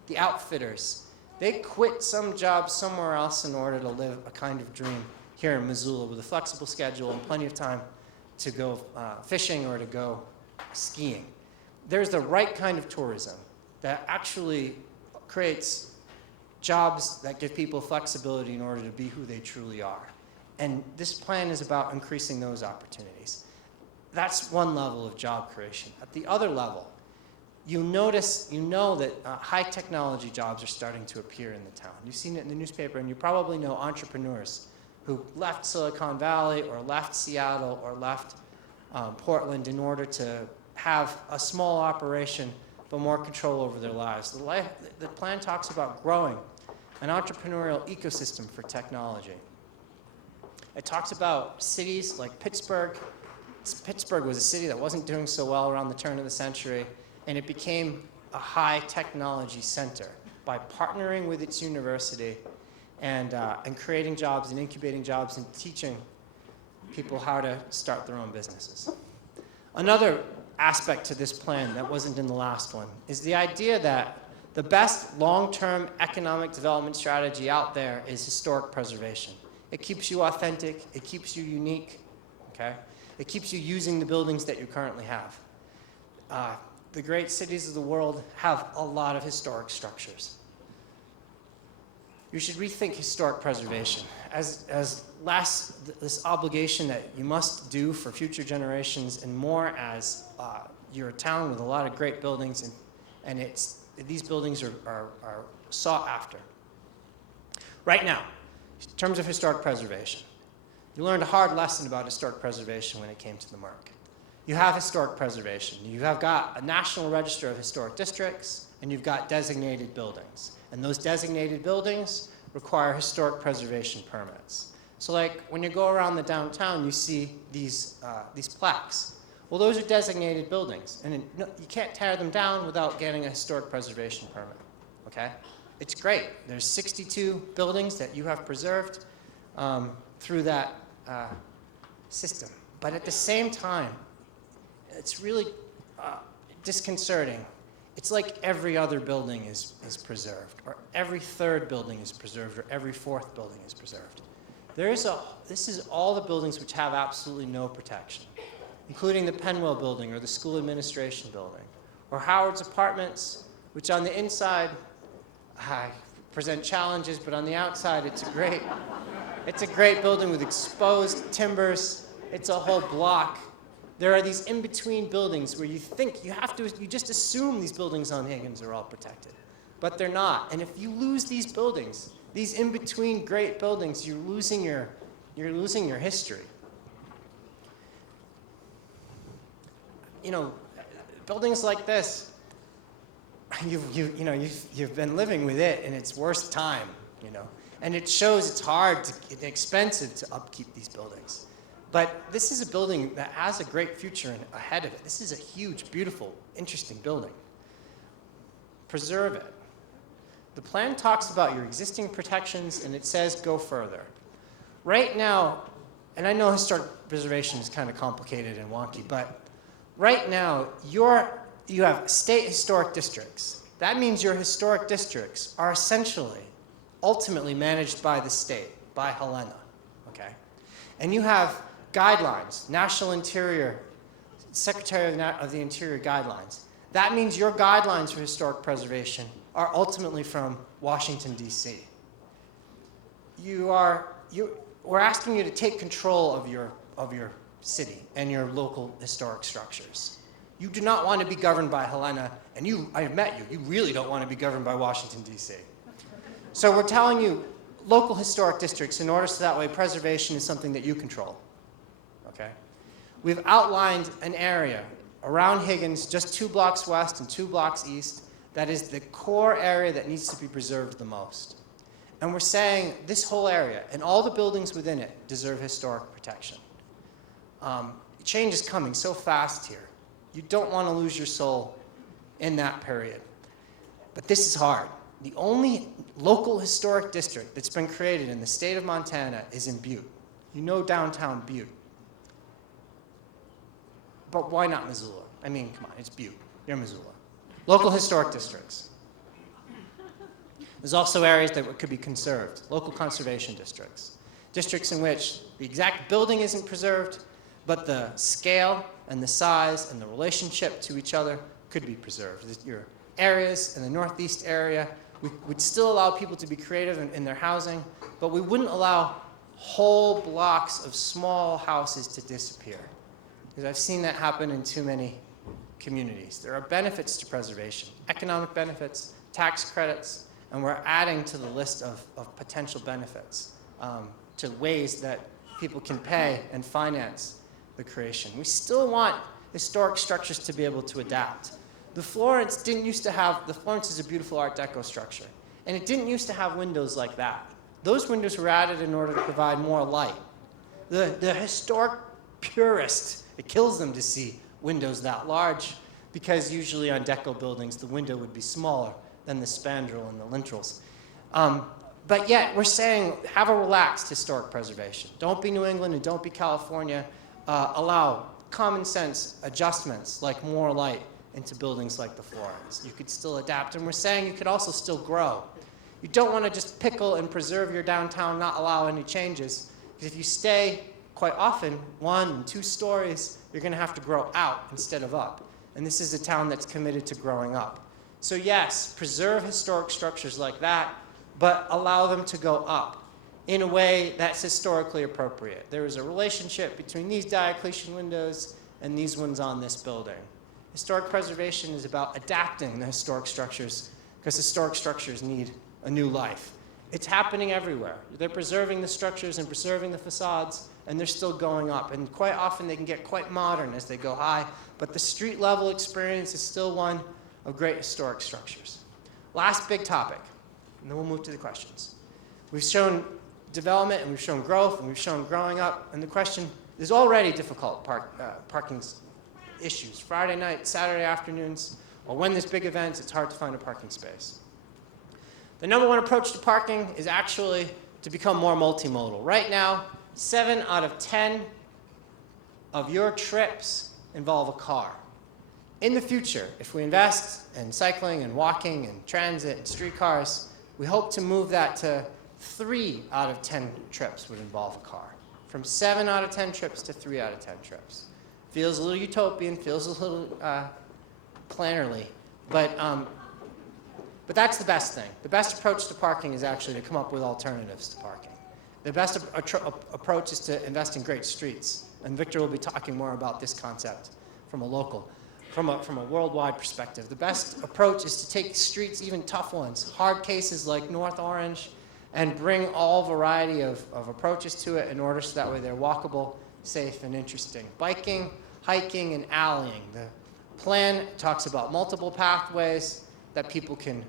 the outfitters, they quit some jobs somewhere else in order to live a kind of dream here in Missoula with a flexible schedule and plenty of time to go fishing or to go skiing. There's the right kind of tourism that actually creates jobs that give people flexibility in order to be who they truly are. And this plan is about increasing those opportunities. That's one level of job creation. At the other level, you know that high technology jobs are starting to appear in the town. You've seen it in the newspaper, and you probably know entrepreneurs who left Silicon Valley or left Seattle or left Portland in order to have a small operation but more control over their lives. The plan talks about growing an entrepreneurial ecosystem for technology. It talks about cities like Pittsburgh. Pittsburgh was a city that wasn't doing so well around the turn of the century, and it became a high technology center by partnering with its university and creating jobs and incubating jobs and teaching people how to start their own businesses. Another aspect to this plan that wasn't in the last one is the idea that the best long-term economic development strategy out there is historic preservation. It keeps you authentic, it keeps you unique, okay? It keeps you using the buildings that you currently have. The great cities of the world have a lot of historic structures. You should rethink historic preservation as less this obligation that you must do for future generations and more as you're a town with a lot of great buildings and these buildings are sought after. Right now, in terms of historic preservation, you learned a hard lesson about historic preservation when it came to the MARC. You have historic preservation. You have got a National Register of Historic Districts, and you've got designated buildings. And those designated buildings require historic preservation permits. So like when you go around the downtown, you see these plaques. Well, those are designated buildings, and you can't tear them down without getting a historic preservation permit, okay? It's great. There's 62 buildings that you have preserved through that system. But at the same time, it's really disconcerting. It's like every other building is preserved, or every third building is preserved, or every fourth building is preserved. This is all the buildings which have absolutely no protection, including the Penwell building or the school administration building, or Howard's Apartments, which on the inside present challenges, but on the outside it's a great building with exposed timbers. It's a whole block. There are these in-between buildings where you just assume these buildings on Higgins are all protected, but they're not. And if you lose these buildings, these in-between great buildings, you're losing your history. Buildings like this, you've been living with it in its worst time, and it shows it's it's expensive to upkeep these buildings. But this is a building that has a great future ahead of it. This is a huge, beautiful, interesting building. Preserve it. The plan talks about your existing protections, and it says go further. right now, and I know historic preservation is kind of complicated and wonky, but right now, you have state historic districts. That means your historic districts are essentially, ultimately managed by the state, by Helena, okay? And you have guidelines, National Interior, Secretary of the Interior guidelines. That means your guidelines for historic preservation are ultimately from Washington, D.C. We're asking you to take control of your city and your local historic structures. You do not want to be governed by Helena, and I've met you, you really don't want to be governed by Washington, D.C. So we're telling you, local historic districts, in order so that way preservation is something that you control, okay? We've outlined an area around Higgins, just 2 blocks west and 2 blocks east, that is the core area that needs to be preserved the most. And we're saying this whole area and all the buildings within it deserve historic protection. Change is coming so fast here. You don't want to lose your soul in that period. But this is hard. The only local historic district that's been created in the state of Montana is in Butte. You know downtown Butte. But why not Missoula? I mean, come on, it's Butte. You're Missoula. Local historic districts. There's also areas that could be conserved, local conservation districts. Districts in which the exact building isn't preserved, but the scale and the size and the relationship to each other could be preserved. Your areas in the northeast area, we would still allow people to be creative in their housing, but we wouldn't allow whole blocks of small houses to disappear. Because I've seen that happen in too many communities. There are benefits to preservation, economic benefits, tax credits, and we're adding to the list of potential benefits to ways that people can pay and finance the creation. We still want historic structures to be able to adapt. The Florence is a beautiful Art Deco structure, and it didn't used to have windows like that. Those windows were added in order to provide more light. The historic purist, it kills them to see windows that large, because usually on Deco buildings, the window would be smaller than the spandrel and the lintells. But yet, we're saying, have a relaxed historic preservation. Don't be New England and don't be California. Allow common sense adjustments, like more light, into buildings like the Florence. You could still adapt, and we're saying you could also still grow. You don't want to just pickle and preserve your downtown, not allow any changes, because if you stay quite often 1 and 2 stories, you're going to have to grow out instead of up. And this is a town that's committed to growing up. So yes, preserve historic structures like that, but allow them to go up in a way that's historically appropriate. There is a relationship between these Diocletian windows and these ones on this building. Historic preservation is about adapting the historic structures, because historic structures need a new life. It's happening everywhere. They're preserving the structures and preserving the facades, and they're still going up. And quite often they can get quite modern as they go high, but the street level experience is still one of great historic structures. Last big topic, and then we'll move to the questions. We've shown development, and we've shown growth, and we've shown growing up, and the question, there's already difficult parking issues. Friday night, Saturday afternoons, or when there's big events, it's hard to find a parking space. The number one approach to parking is actually to become more multimodal. Right now, 7 out of 10 of your trips involve a car. In the future, if we invest in cycling and walking and transit and streetcars, we hope to move that to 3 out of 10 trips would involve a car. From 7 out of 10 trips to 3 out of 10 trips. Feels a little utopian, feels a little plannerly, but that's the best thing. The best approach to parking is actually to come up with alternatives to parking. The best approach is to invest in great streets, and Victor will be talking more about this concept from a worldwide perspective. The best approach is to take streets, even tough ones, hard cases like North Orange, and bring all variety of approaches to it in order so that way they're walkable, safe, and interesting. Biking, hiking, and alleying. The plan talks about multiple pathways that people can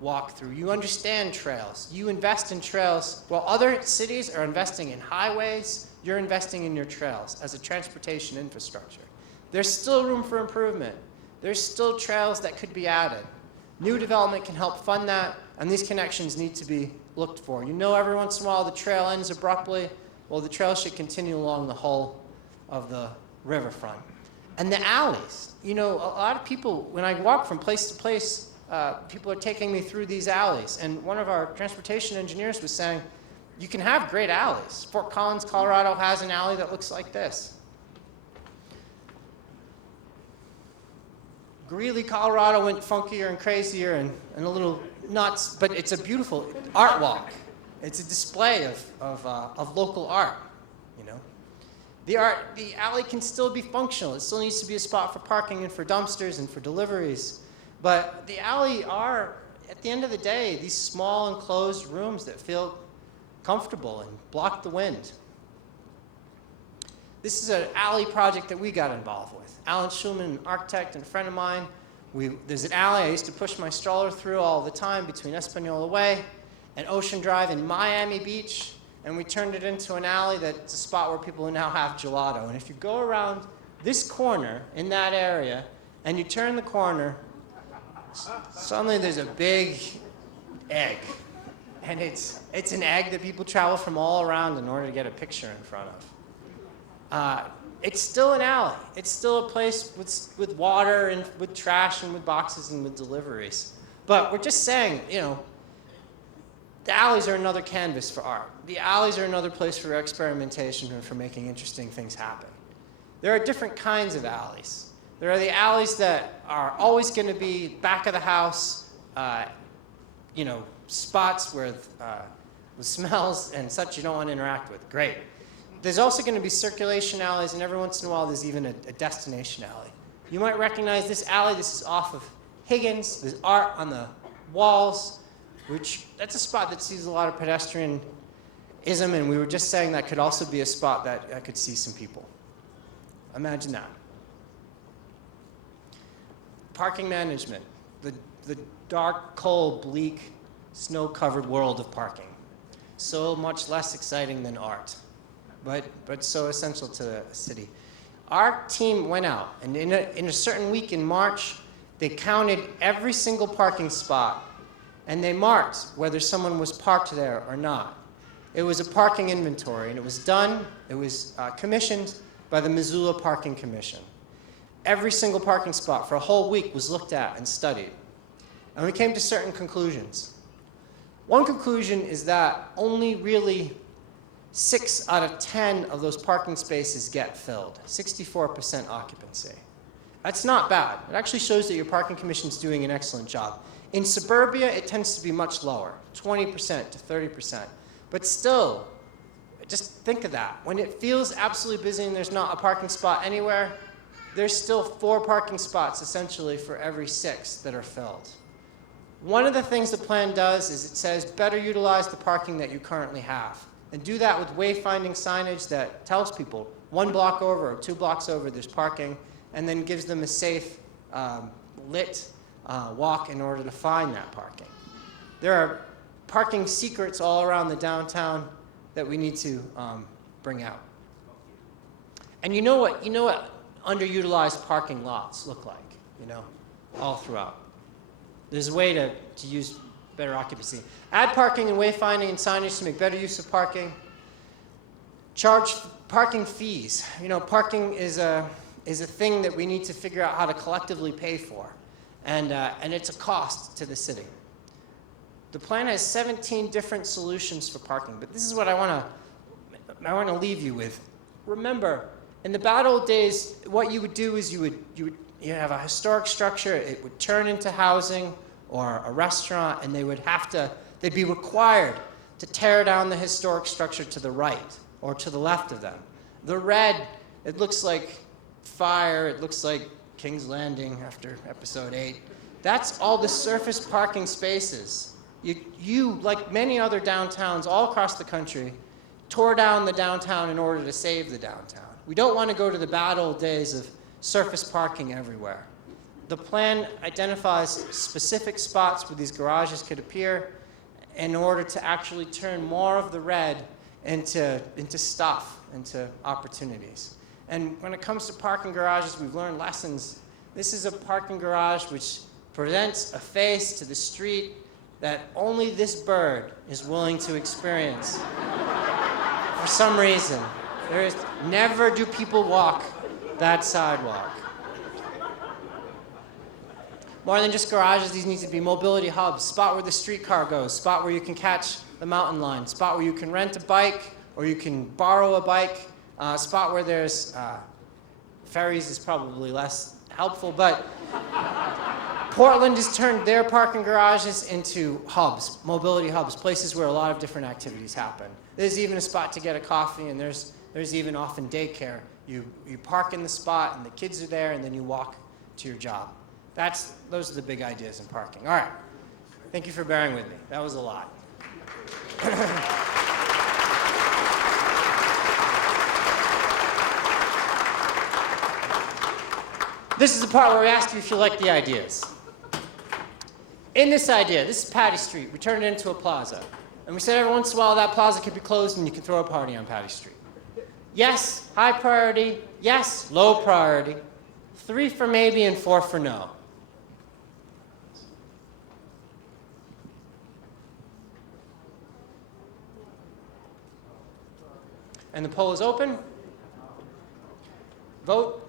walk through. You understand trails. You invest in trails. While other cities are investing in highways, you're investing in your trails as a transportation infrastructure. There's still room for improvement. There's still trails that could be added. New development can help fund that, and these connections need to be looked for. You know, every once in a while the trail ends abruptly, Well, the trail should continue along the whole of the riverfront. And the alleys. You know, a lot of people, when I walk from place to place, people are taking me through these alleys. And one of our transportation engineers was saying, you can have great alleys. Fort Collins, Colorado has an alley that looks like this. Greeley, Colorado went funkier and crazier and a little nuts, but it's a beautiful art walk. It's a display of local art, you know. The alley can still be functional. It still needs to be a spot for parking and for dumpsters and for deliveries. But the alley are, at the end of the day, these small enclosed rooms that feel comfortable and block the wind. This is an alley project that we got involved with. Alan Schulman, an architect and a friend of mine, there's an alley I used to push my stroller through all the time between Espanola Way and Ocean Drive in Miami Beach, and we turned it into an alley that's a spot where people now have gelato. And if you go around this corner in that area and you turn the corner, suddenly there's a big egg. And it's an egg that people travel from all around in order to get a picture in front of. It's still an alley. It's still a place with water and with trash and with boxes and with deliveries. But we're just saying, you know, the alleys are another canvas for art. The alleys are another place for experimentation and for making interesting things happen. There are different kinds of alleys. There are the alleys that are always going to be back of the house, you know, spots with smells and such you don't want to interact with. Great. There's also going to be circulation alleys, and every once in a while there's even a destination alley. You might recognize this alley. This is off of Higgins. There's art on the walls, that's a spot that sees a lot of pedestrianism, and we were just saying that could also be a spot that could see some people. Imagine that. Parking management, the dark, cold, bleak, snow-covered world of parking. So much less exciting than art, but so essential to the city. Our team went out, and in a certain week in March, they counted every single parking spot, and they marked whether someone was parked there or not. It was a parking inventory, and it was done, it was commissioned by the Missoula Parking Commission. Every single parking spot for a whole week was looked at and studied. And we came to certain conclusions. One conclusion is that only really 6 out of 10 of those parking spaces get filled, 64% occupancy. That's not bad. It actually shows that your parking commission is doing an excellent job. In suburbia, it tends to be much lower, 20% to 30%. But still, just think of that. When it feels absolutely busy and there's not a parking spot anywhere, there's still 4 parking spots essentially for every 6 that are filled. One of the things the plan does is it says better utilize the parking that you currently have. And do that with wayfinding signage that tells people 1 block over or 2 blocks over there's parking, and then gives them a safe, lit walk in order to find that parking. There are parking secrets all around the downtown that we need to bring out. And you know what underutilized parking lots look like, all throughout. There's a way to use better occupancy. Add parking and wayfinding and signage to make better use of parking. Charge parking fees. Parking is a thing that we need to figure out how to collectively pay for, and it's a cost to the city. The plan has 17 different solutions for parking, but this is what I want to leave you with. Remember, in the bad old days, what you would do is you have a historic structure. It would turn into housing or a restaurant, and they'd be required to tear down the historic structure to the right or to the left of them. The red, it looks like fire. It looks like King's Landing after episode 8. That's all the surface parking spaces. You, like many other downtowns all across the country, tore down the downtown in order to save the downtown. We don't want to go to the bad old days of surface parking everywhere. The plan identifies specific spots where these garages could appear in order to actually turn more of the red into stuff, into opportunities. And when it comes to parking garages, we've learned lessons. This is a parking garage which presents a face to the street that only this bird is willing to experience for some reason. Never do people walk that sidewalk. More than just garages, these need to be mobility hubs, spot where the streetcar goes, spot where you can catch the mountain line, spot where you can rent a bike or you can borrow a bike, spot where there's ferries is probably less helpful, but Portland has turned their parking garages into hubs, mobility hubs, places where a lot of different activities happen. There's even a spot to get a coffee, and there's even often daycare. You park in the spot, and the kids are there, and then you walk to your job. Those are the big ideas in parking. All right. Thank you for bearing with me. That was a lot. This is the part where we ask you if you like the ideas. In this idea, this is Patty Street. We turned it into a plaza. And we said every once in a while that plaza could be closed and you can throw a party on Patty Street. Yes, high priority. Yes, low priority. 3 for maybe and 4 for no. And the poll is open. Vote.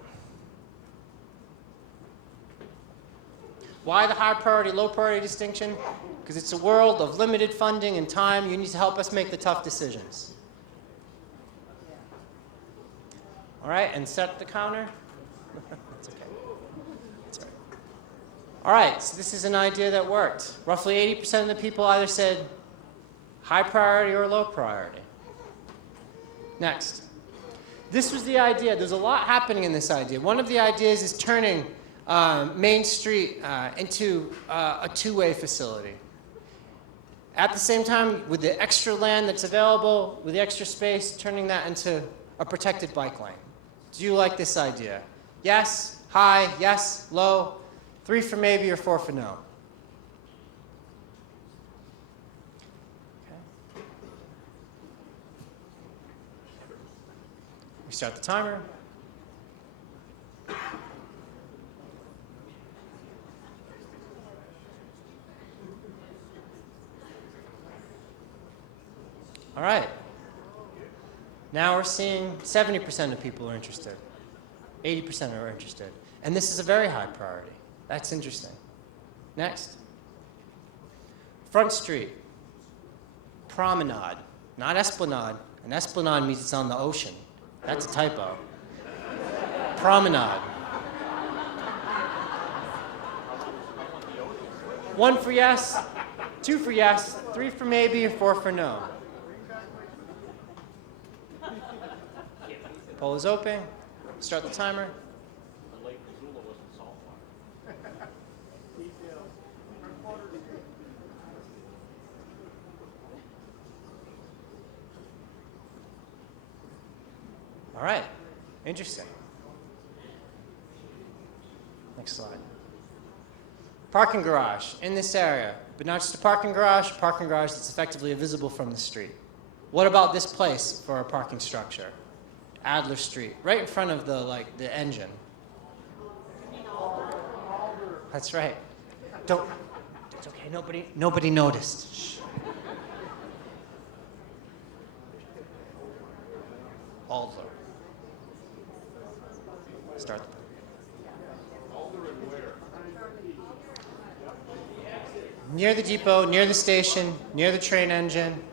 Why the high priority, low priority distinction? Because it's a world of limited funding and time. You need to help us make the tough decisions. All right, and set the counter. That's okay. That's all right. All right, so this is an idea that worked. Roughly 80% of the people either said high priority or low priority. Next. This was the idea. There's a lot happening in this idea. One of the ideas is turning Main Street into a two-way facility. At the same time, with the extra land that's available, with the extra space, turning that into a protected bike lane. Do you like this idea? Yes, high, yes, low, 3 for maybe or 4 for no. Okay. We start the timer. All right. Now we're seeing 70% of people are interested. 80% are interested. And this is a very high priority. That's interesting. Next. Front Street. Promenade. Not Esplanade. An esplanade means it's on the ocean. That's a typo. Promenade. 1 for yes, 2 for yes, 3 for maybe, or 4 for no. Poll is open. Start the timer. Lake Missoula wasn't saltwater. All right. Interesting. Next slide. Parking garage in this area, but not just a parking garage that's effectively visible from the street. What about this place for a parking structure? Adler Street, right in front of the engine. That's right. It's okay, nobody noticed. Shh. Alder. Start the near the depot, near the station, near the train engine,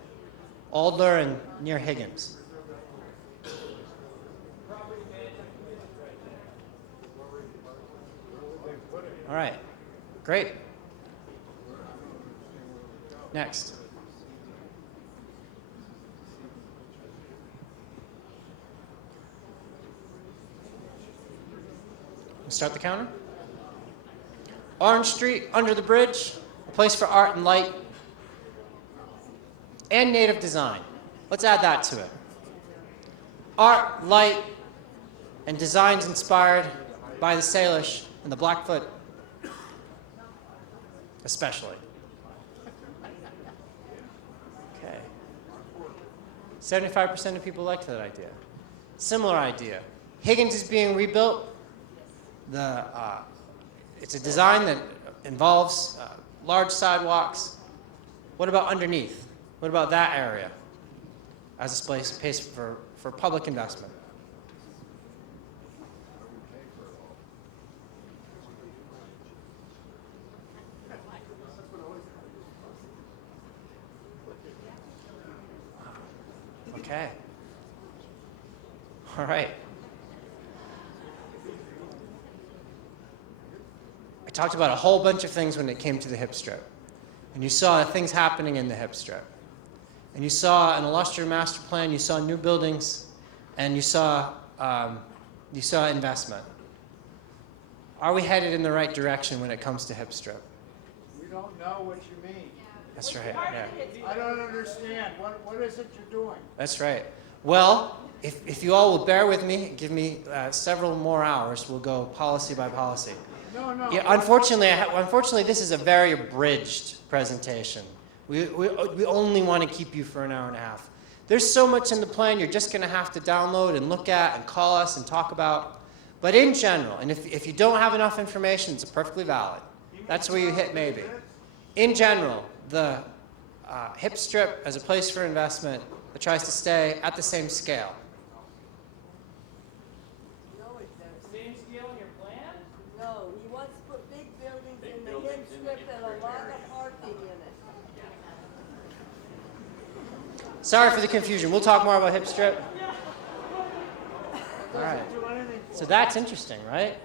Alder and near Higgins. All right, great. Next. Start the counter. Orange Street, under the bridge, a place for art and light, and native design. Let's add that to it. Art, light, and designs inspired by the Salish and the Blackfoot, especially. Okay. 75% of people liked that idea. Similar idea. Higgins is being rebuilt. It's a design that involves large sidewalks. What about underneath? What about that area? as a space for public investment. Okay. All right. I talked about a whole bunch of things when it came to the hip strip. And you saw things happening in the hip strip. And you saw an illustrative master plan, you saw new buildings, and you saw investment. Are we headed in the right direction when it comes to hip strip? We don't know what you mean. That's right, yeah. I don't understand. What is it you're doing? That's right. Well, if you all will bear with me, give me several more hours, we'll go policy by policy. No. Yeah, unfortunately, this is a very abridged presentation. We only want to keep you for an hour and a half. There's so much in the plan you're just going to have to download and look at and call us and talk about. But in general, and if you don't have enough information, it's perfectly valid. That's where you hit maybe. In general, the hip strip as a place for investment that tries to stay at the same scale. Same scale in your plan? No, he wants to put big buildings in the hip strip and a lot of parking in it. Sorry for the confusion. We'll talk more about hip strip. All right. So that's interesting, right?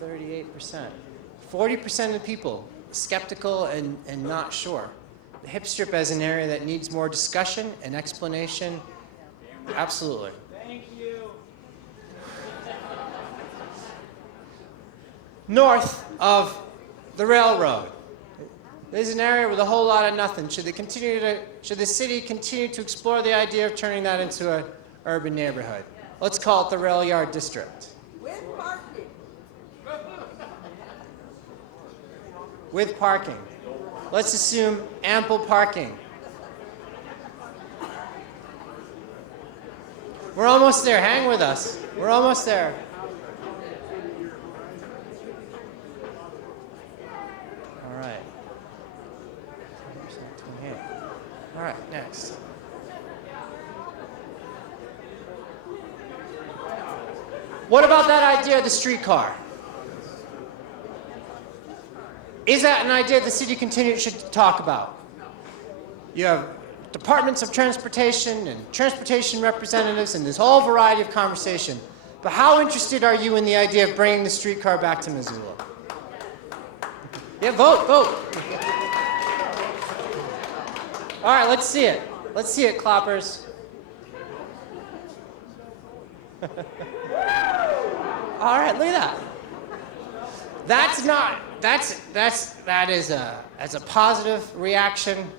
38%. 40% of the people skeptical and not sure. The hip strip as an area that needs more discussion and explanation. Absolutely. Thank you. North of the railroad. There's an area with a whole lot of nothing. Should the city continue to explore the idea of turning that into an urban neighborhood? Let's call it the Rail Yard District. With parking. With parking. Let's assume ample parking. We're almost there. Hang with us. We're almost there. All right. 28. All right, next. What about that idea of the streetcar? Is that an idea the city should talk about? You have departments of transportation and transportation representatives and this whole variety of conversation. But how interested are you in the idea of bringing the streetcar back to Missoula? Yeah, vote. All right, let's see it. Let's see it, clappers. All right, look at that. That is a positive reaction,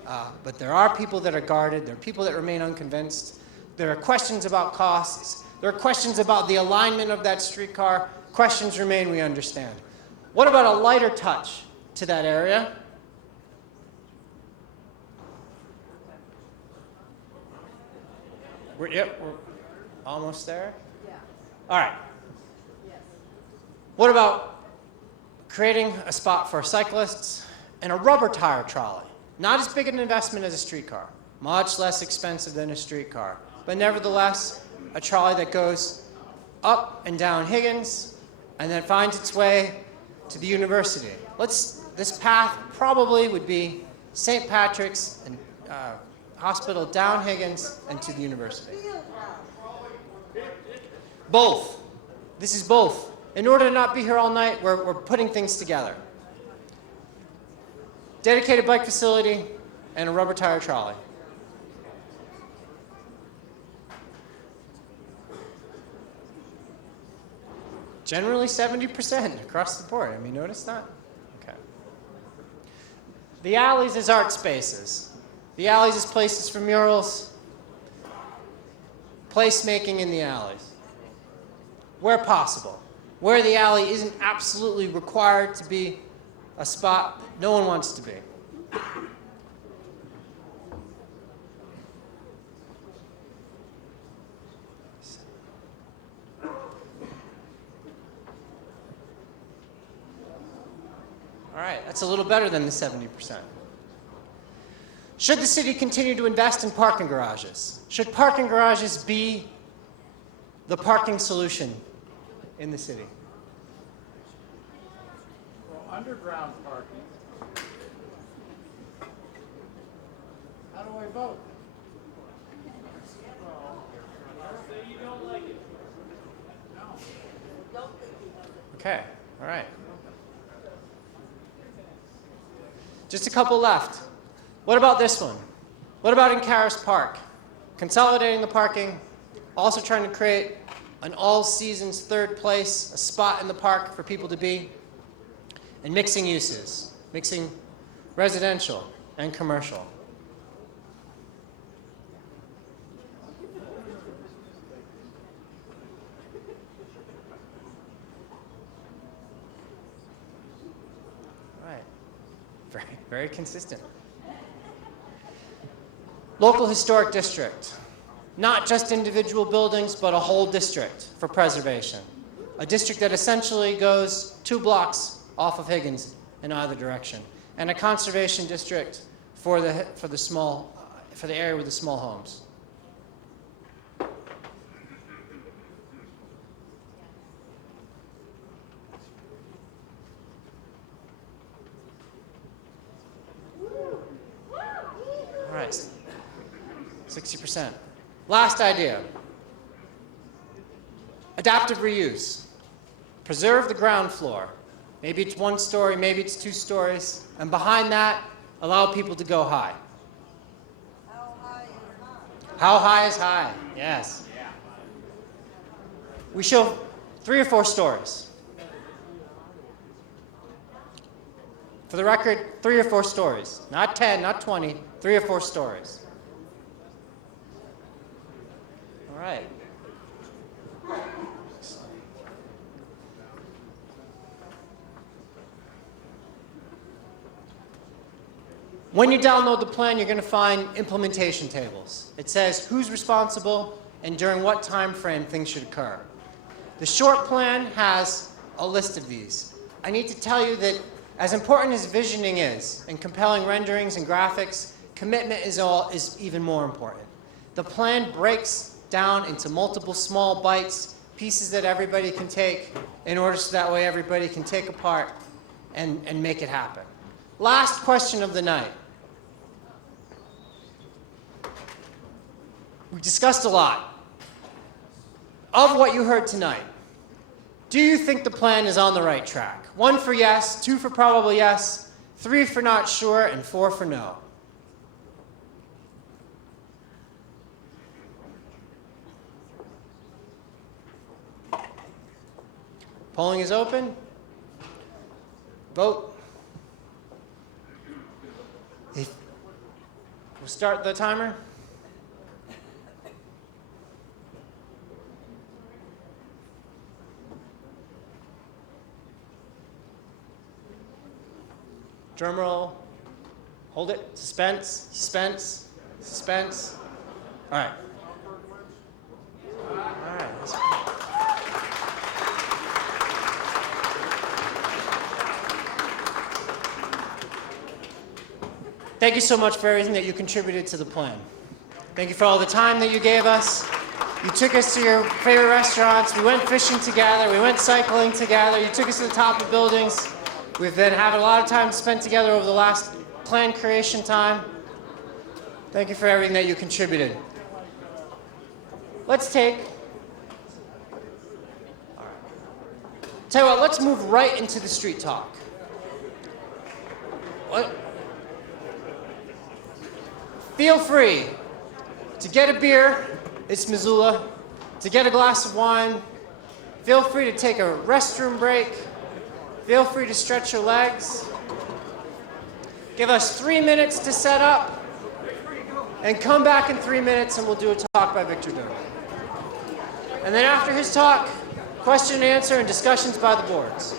but there are people that are guarded. There are people that remain unconvinced. There are questions about costs. There are questions about the alignment of that streetcar. Questions remain, we understand. What about a lighter touch to that area? We're almost there. Yeah. All right. Yes. What about creating a spot for cyclists and a rubber tire trolley? Not as big an investment as a streetcar, much less expensive than a streetcar, but nevertheless, a trolley that goes up and down Higgins and then finds its way to the university. This path probably would be St. Patrick's and Hospital down Higgins and to the university. Both. This is both. In order to not be here all night, we're putting things together. Dedicated bike facility and a rubber tire trolley. Generally 70% across the board. Have you noticed that? Okay. The alleys as art spaces. The alleys as places for murals. Placemaking in the alleys. Where possible. Where the alley isn't absolutely required to be a spot no one wants to be. All right, that's a little better than the 70%. Should the city continue to invest in parking garages? Should parking garages be the parking solution in the city? Well, underground parking. How do I vote? So you don't like it. No. Okay, all right. Just a couple left. What about this one? What about in Caris Park? Consolidating the parking, also trying to create an all-seasons third place, a spot in the park for people to be, and mixing uses, mixing residential and commercial. All right, very consistent. Local historic district. Not just individual buildings, but a whole district for preservation. A district that essentially goes 2 blocks off of Higgins in either direction. And a conservation district for the area with the small homes. All right. 60%. Last idea. Adaptive reuse. Preserve the ground floor. Maybe it's 1 story, maybe it's 2 stories. And behind that, allow people to go high. How high is high? How high is high? Yes. We show 3 or 4 stories. For the record, 3 or 4 stories. Not 10, not 20, 3 or 4 stories. All right. When you download the plan, you're going to find implementation tables. It says who's responsible and during what time frame things should occur. The short plan has a list of these. I need to tell you that as important as visioning is, and compelling renderings and graphics, commitment is even more important. The plan breaks down into multiple small bites, pieces that everybody can take, in order so that way everybody can take apart and make it happen. Last question of the night. We discussed a lot of what you heard tonight. Do you think the plan is on the right track? 1 for yes, 2 for probably yes, 3 for not sure, and 4 for no. Polling is open. Vote. We'll start the timer. Drum roll. Hold it. Suspense. Suspense. Suspense. All right. All right. That's good. Thank you so much for everything that you contributed to the plan. Thank you for all the time that you gave us. You took us to your favorite restaurants. We went fishing together. We went cycling together. You took us to the top of buildings. We've been having a lot of time spent together over the last plan creation time. Thank you for everything that you contributed. Let's take... Tell you what, let's move right into the street talk. Feel free to get a beer, it's Missoula, to get a glass of wine. Feel free to take a restroom break. Feel free to stretch your legs. Give us 3 minutes to set up, and come back in 3 minutes and we'll do a talk by Victor Doe. And then after his talk, question and answer and discussions by the boards.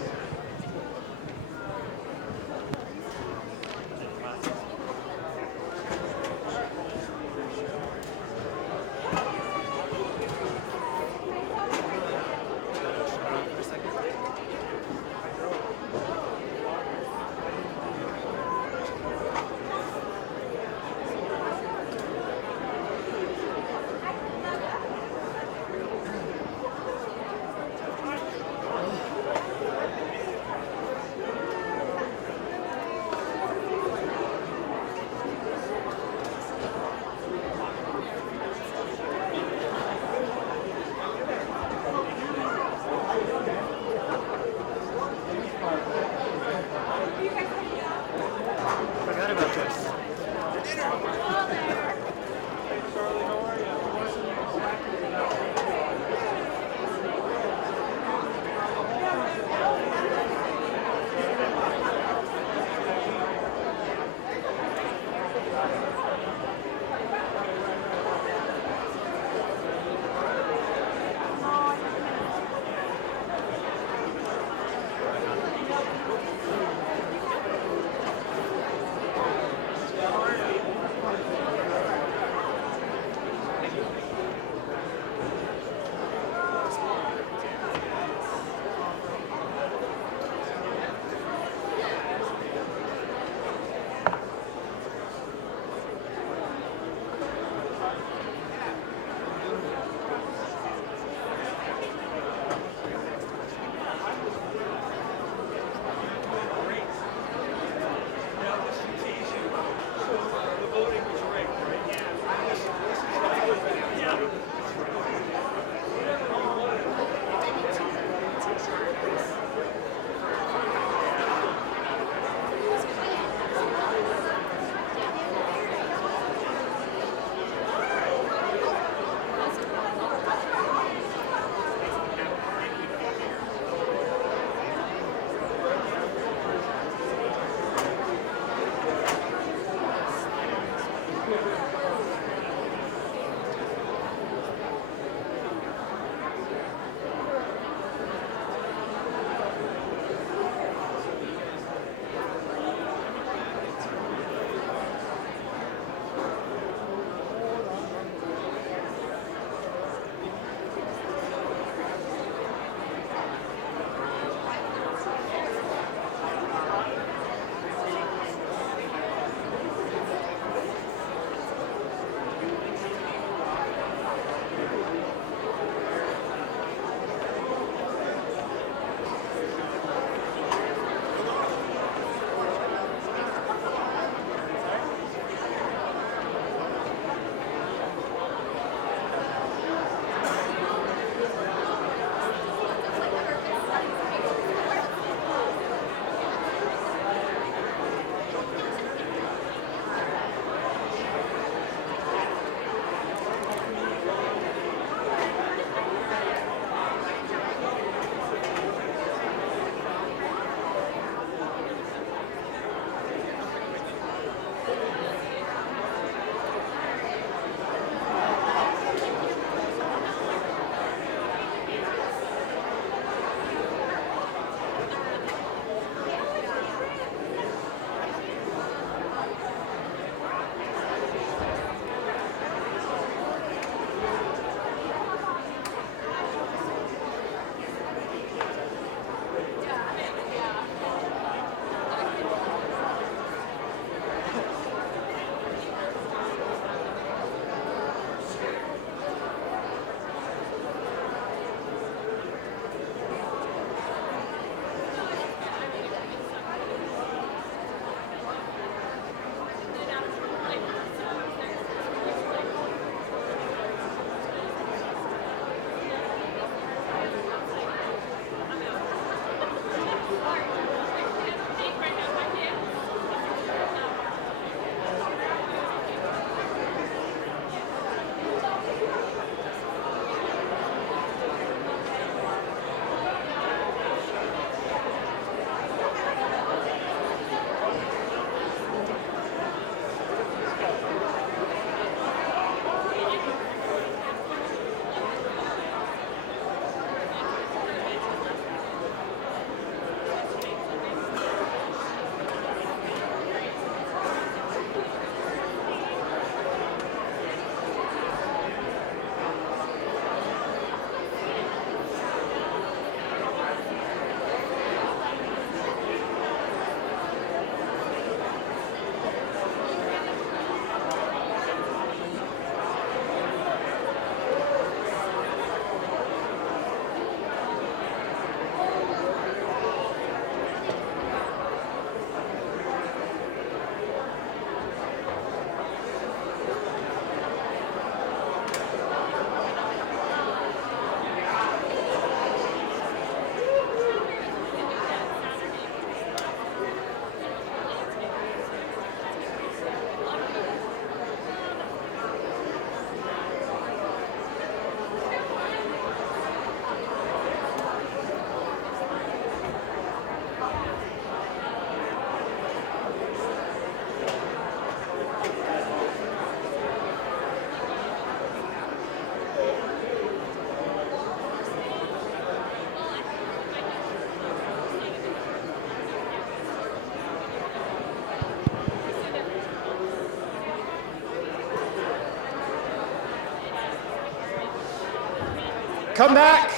come back,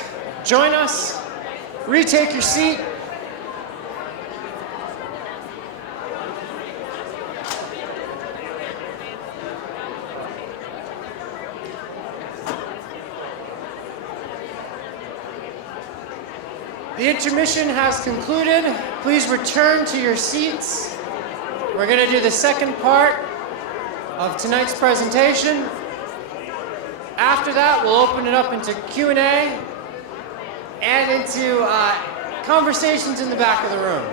join us, retake your seat. The intermission has concluded. Please return to your seats. We're going to do the second part of tonight's presentation. After that, we'll open it up into Q&A and into conversations in the back of the room.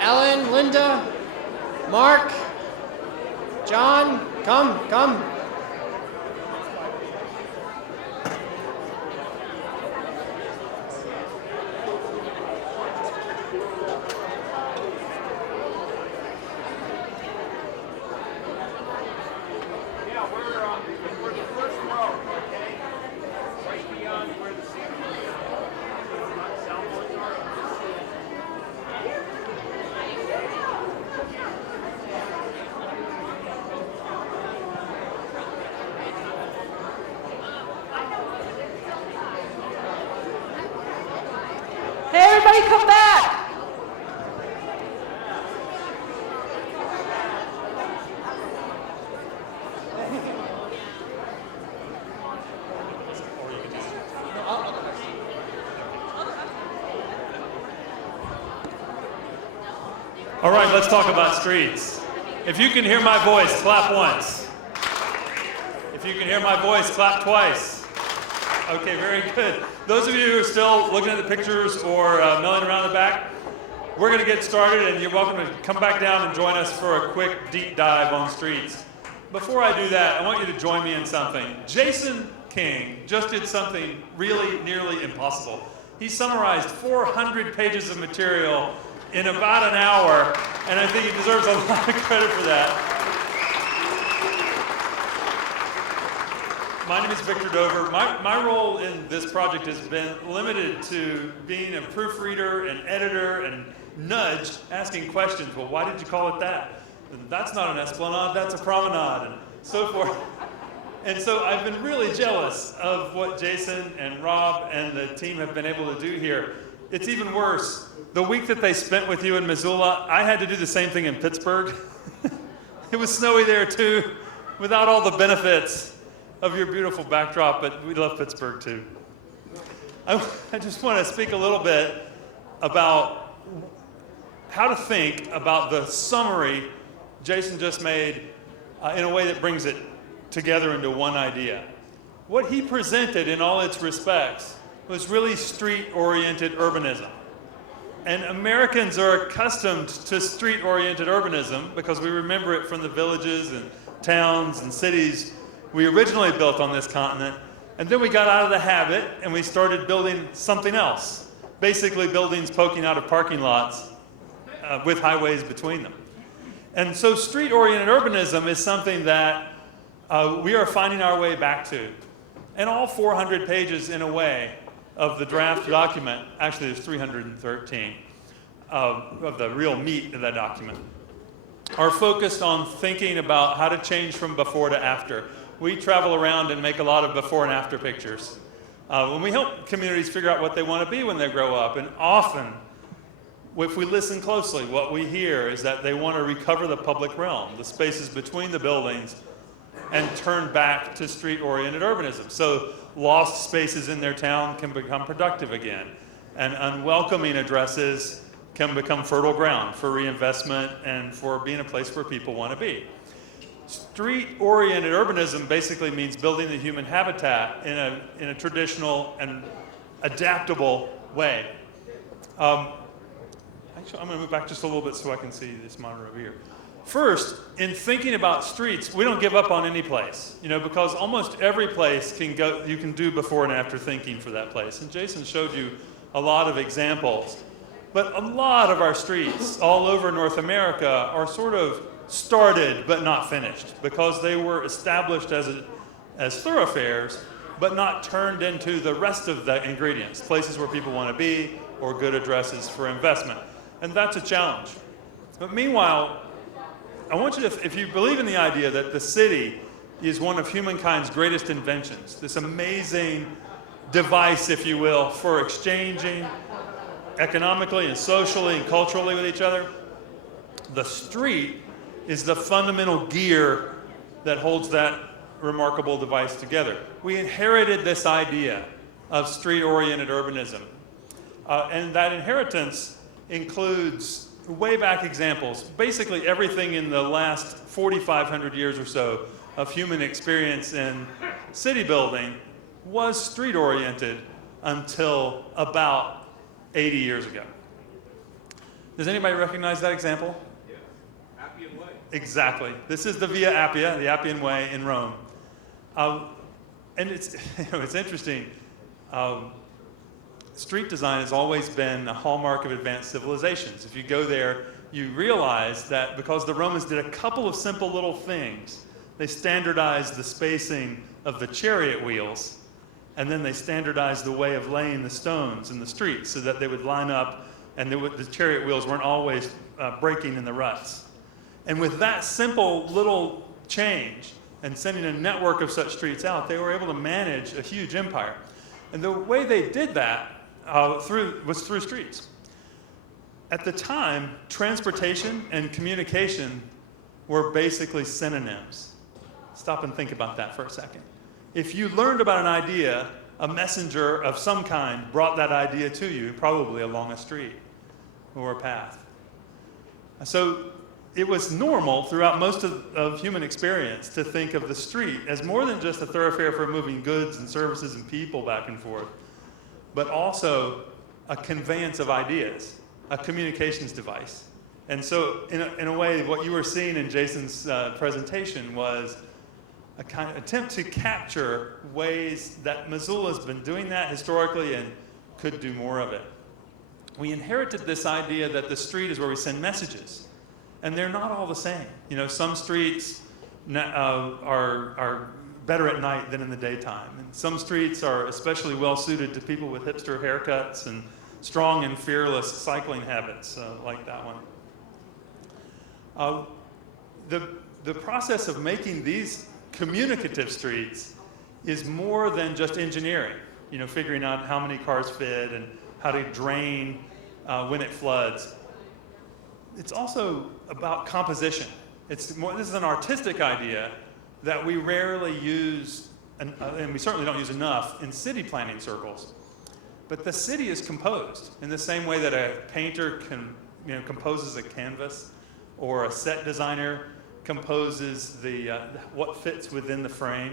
Ellen, Linda, Mark, John, come. Yeah, we're the first row, okay? Right beyond where the seats are. Soundboards are. Hey, everybody come back! All right, let's talk about streets. If you can hear my voice, clap once. If you can hear my voice, clap twice. Okay, very good. Those of you who are still looking at the pictures or milling around the back, we're going to get started, and you're welcome to come back down and join us for a quick deep dive on streets. Before I do that, I want you to join me in something. Jason King just did something really nearly impossible. He summarized 400 pages of material in about an hour, and I think he deserves a lot of credit for that. My name is Victor Dover. My role in this project has been limited to being a proofreader and editor and nudge, asking questions. Well, why did you call it that? That's not an esplanade, that's a promenade, and so forth. And so I've been really jealous of what Jason and Rob and the team have been able to do here. It's even worse. The week that they spent with you in Missoula, I had to do the same thing in Pittsburgh. It was snowy there too, without all the benefits of your beautiful backdrop, but we love Pittsburgh too. I just want to speak a little bit about how to think about the summary Jason just made in a way that brings it together into one idea. What he presented in all its respects was really street-oriented urbanism. And Americans are accustomed to street-oriented urbanism because we remember it from the villages and towns and cities we originally built on this continent. And then we got out of the habit and we started building something else. Basically buildings poking out of parking lots with highways between them. And so street-oriented urbanism is something that we are finding our way back to. And all 400 pages in a way of the draft document, actually there's 313 of the real meat of that document, are focused on thinking about how to change from before to after. We travel around and make a lot of before and after pictures. When we help communities figure out what they want to be when they grow up, and often, if we listen closely, what we hear is that they want to recover the public realm, the spaces between the buildings, and turn back to street-oriented urbanism. So lost spaces in their town can become productive again, and unwelcoming addresses can become fertile ground for reinvestment and for being a place where people want to be. Street-oriented urbanism basically means building the human habitat in a traditional and adaptable way. Actually, I'm going to move back just a little bit so I can see this monitor over here. First, in thinking about streets, we don't give up on any place, because almost every place you can do before and after thinking for that place. And Jason showed you a lot of examples. But a lot of our streets all over North America are sort of started but not finished because they were established as thoroughfares but not turned into the rest of the ingredients, places where people want to be or good addresses for investment. And that's a challenge. But meanwhile, I want you to, if you believe in the idea that the city is one of humankind's greatest inventions, this amazing device, if you will, for exchanging economically and socially and culturally with each other, the street is the fundamental gear that holds that remarkable device together. We inherited this idea of street-oriented urbanism. And that inheritance includes way back examples. Basically everything in the last 4,500 years or so of human experience in city building was street-oriented until about 80 years ago. Does anybody recognize that example? Yeah. Appian Way. Exactly. This is the Via Appia, the Appian Way in Rome. And it's, it's interesting. Street design has always been a hallmark of advanced civilizations. If you go there, you realize that because the Romans did a couple of simple little things, they standardized the spacing of the chariot wheels, and then they standardized the way of laying the stones in the streets so that they would line up and the chariot wheels weren't always breaking in the ruts. And with that simple little change and sending a network of such streets out, they were able to manage a huge empire. And the way they did that was through streets. At the time, transportation and communication were basically synonyms. Stop and think about that for a second. If you learned about an idea, a messenger of some kind brought that idea to you, probably along a street or a path. So it was normal throughout most of human experience to think of the street as more than just a thoroughfare for moving goods and services and people back and forth, but also a conveyance of ideas, a communications device. And so in a way, what you were seeing in Jason's presentation was a kind of attempt to capture ways that Missoula's been doing that historically and could do more of it. We inherited this idea that the street is where we send messages, and they're not all the same. You know, some streets are better at night than in the daytime, and some streets are especially well suited to people with hipster haircuts and strong and fearless cycling habits, like that one. The process of making these communicative streets is more than just engineering, you know, figuring out how many cars fit and how to drain when it floods. It's also about composition. This is an artistic idea that we rarely use, and we certainly don't use enough in city planning circles. But the city is composed in the same way that a painter composes a canvas, or a set designer composes what fits within the frame.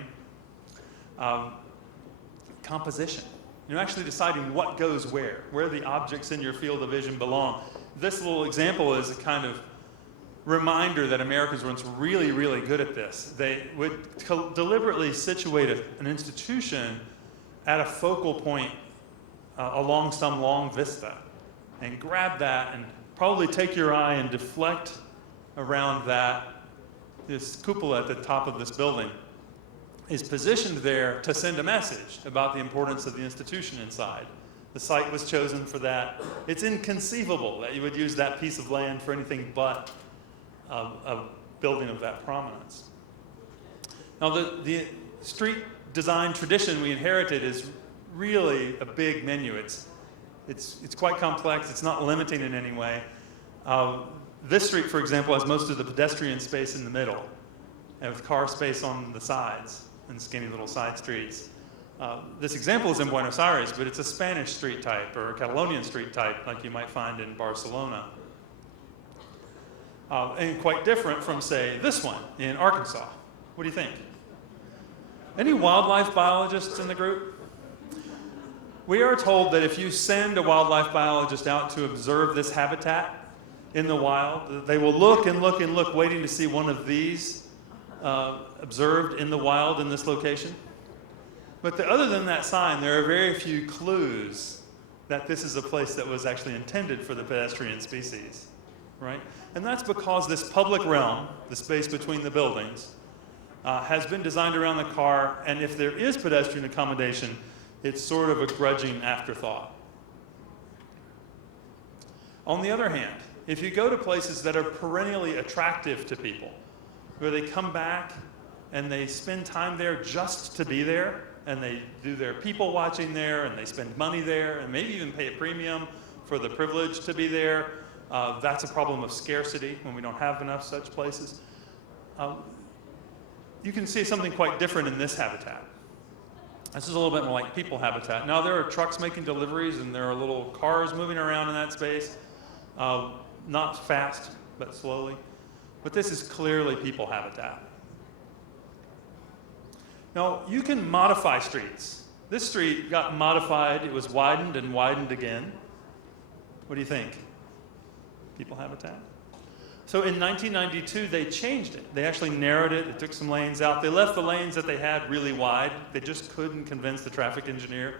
Composition. You're actually deciding what goes where the objects in your field of vision belong. This little example is a kind of reminder that Americans were once really, really good at this. They would deliberately situate an institution at a focal point along some long vista and grab that and probably take your eye and deflect around that. This cupola at the top of this building is positioned there to send a message about the importance of the institution inside. The site was chosen for that. It's inconceivable that you would use that piece of land for anything but a building of that prominence. Now, the street design tradition we inherited is really a big menu. It's quite complex. It's not limiting in any way. This street, for example, has most of the pedestrian space in the middle, and with car space on the sides and skinny little side streets. This example is in Buenos Aires, but it's a Spanish street type or a Catalonian street type like you might find in Barcelona. And quite different from, say, this one in Arkansas. What do you think? Any wildlife biologists in the group? We are told that if you send a wildlife biologist out to observe this habitat in the wild, they will look and look and look, waiting to see one of these observed in the wild in this location. But other than that sign, there are very few clues that this is a place that was actually intended for the pedestrian species, right? And that's because this public realm, the space between the buildings, has been designed around the car, and if there is pedestrian accommodation, it's sort of a grudging afterthought. On the other hand, if you go to places that are perennially attractive to people, where they come back and they spend time there just to be there, and they do their people watching there, and they spend money there, and maybe even pay a premium for the privilege to be there, that's a problem of scarcity when we don't have enough such places. You can see something quite different in this habitat. This is a little bit more like people habitat. Now there are trucks making deliveries and there are little cars moving around in that space. Not fast, but slowly. But this is clearly people habitat. Now you can modify streets. This street got modified. It was widened and widened again. What do you think? People habitat? So in 1992, they changed it. They actually narrowed it. They took some lanes out. They left the lanes that they had really wide. They just couldn't convince the traffic engineer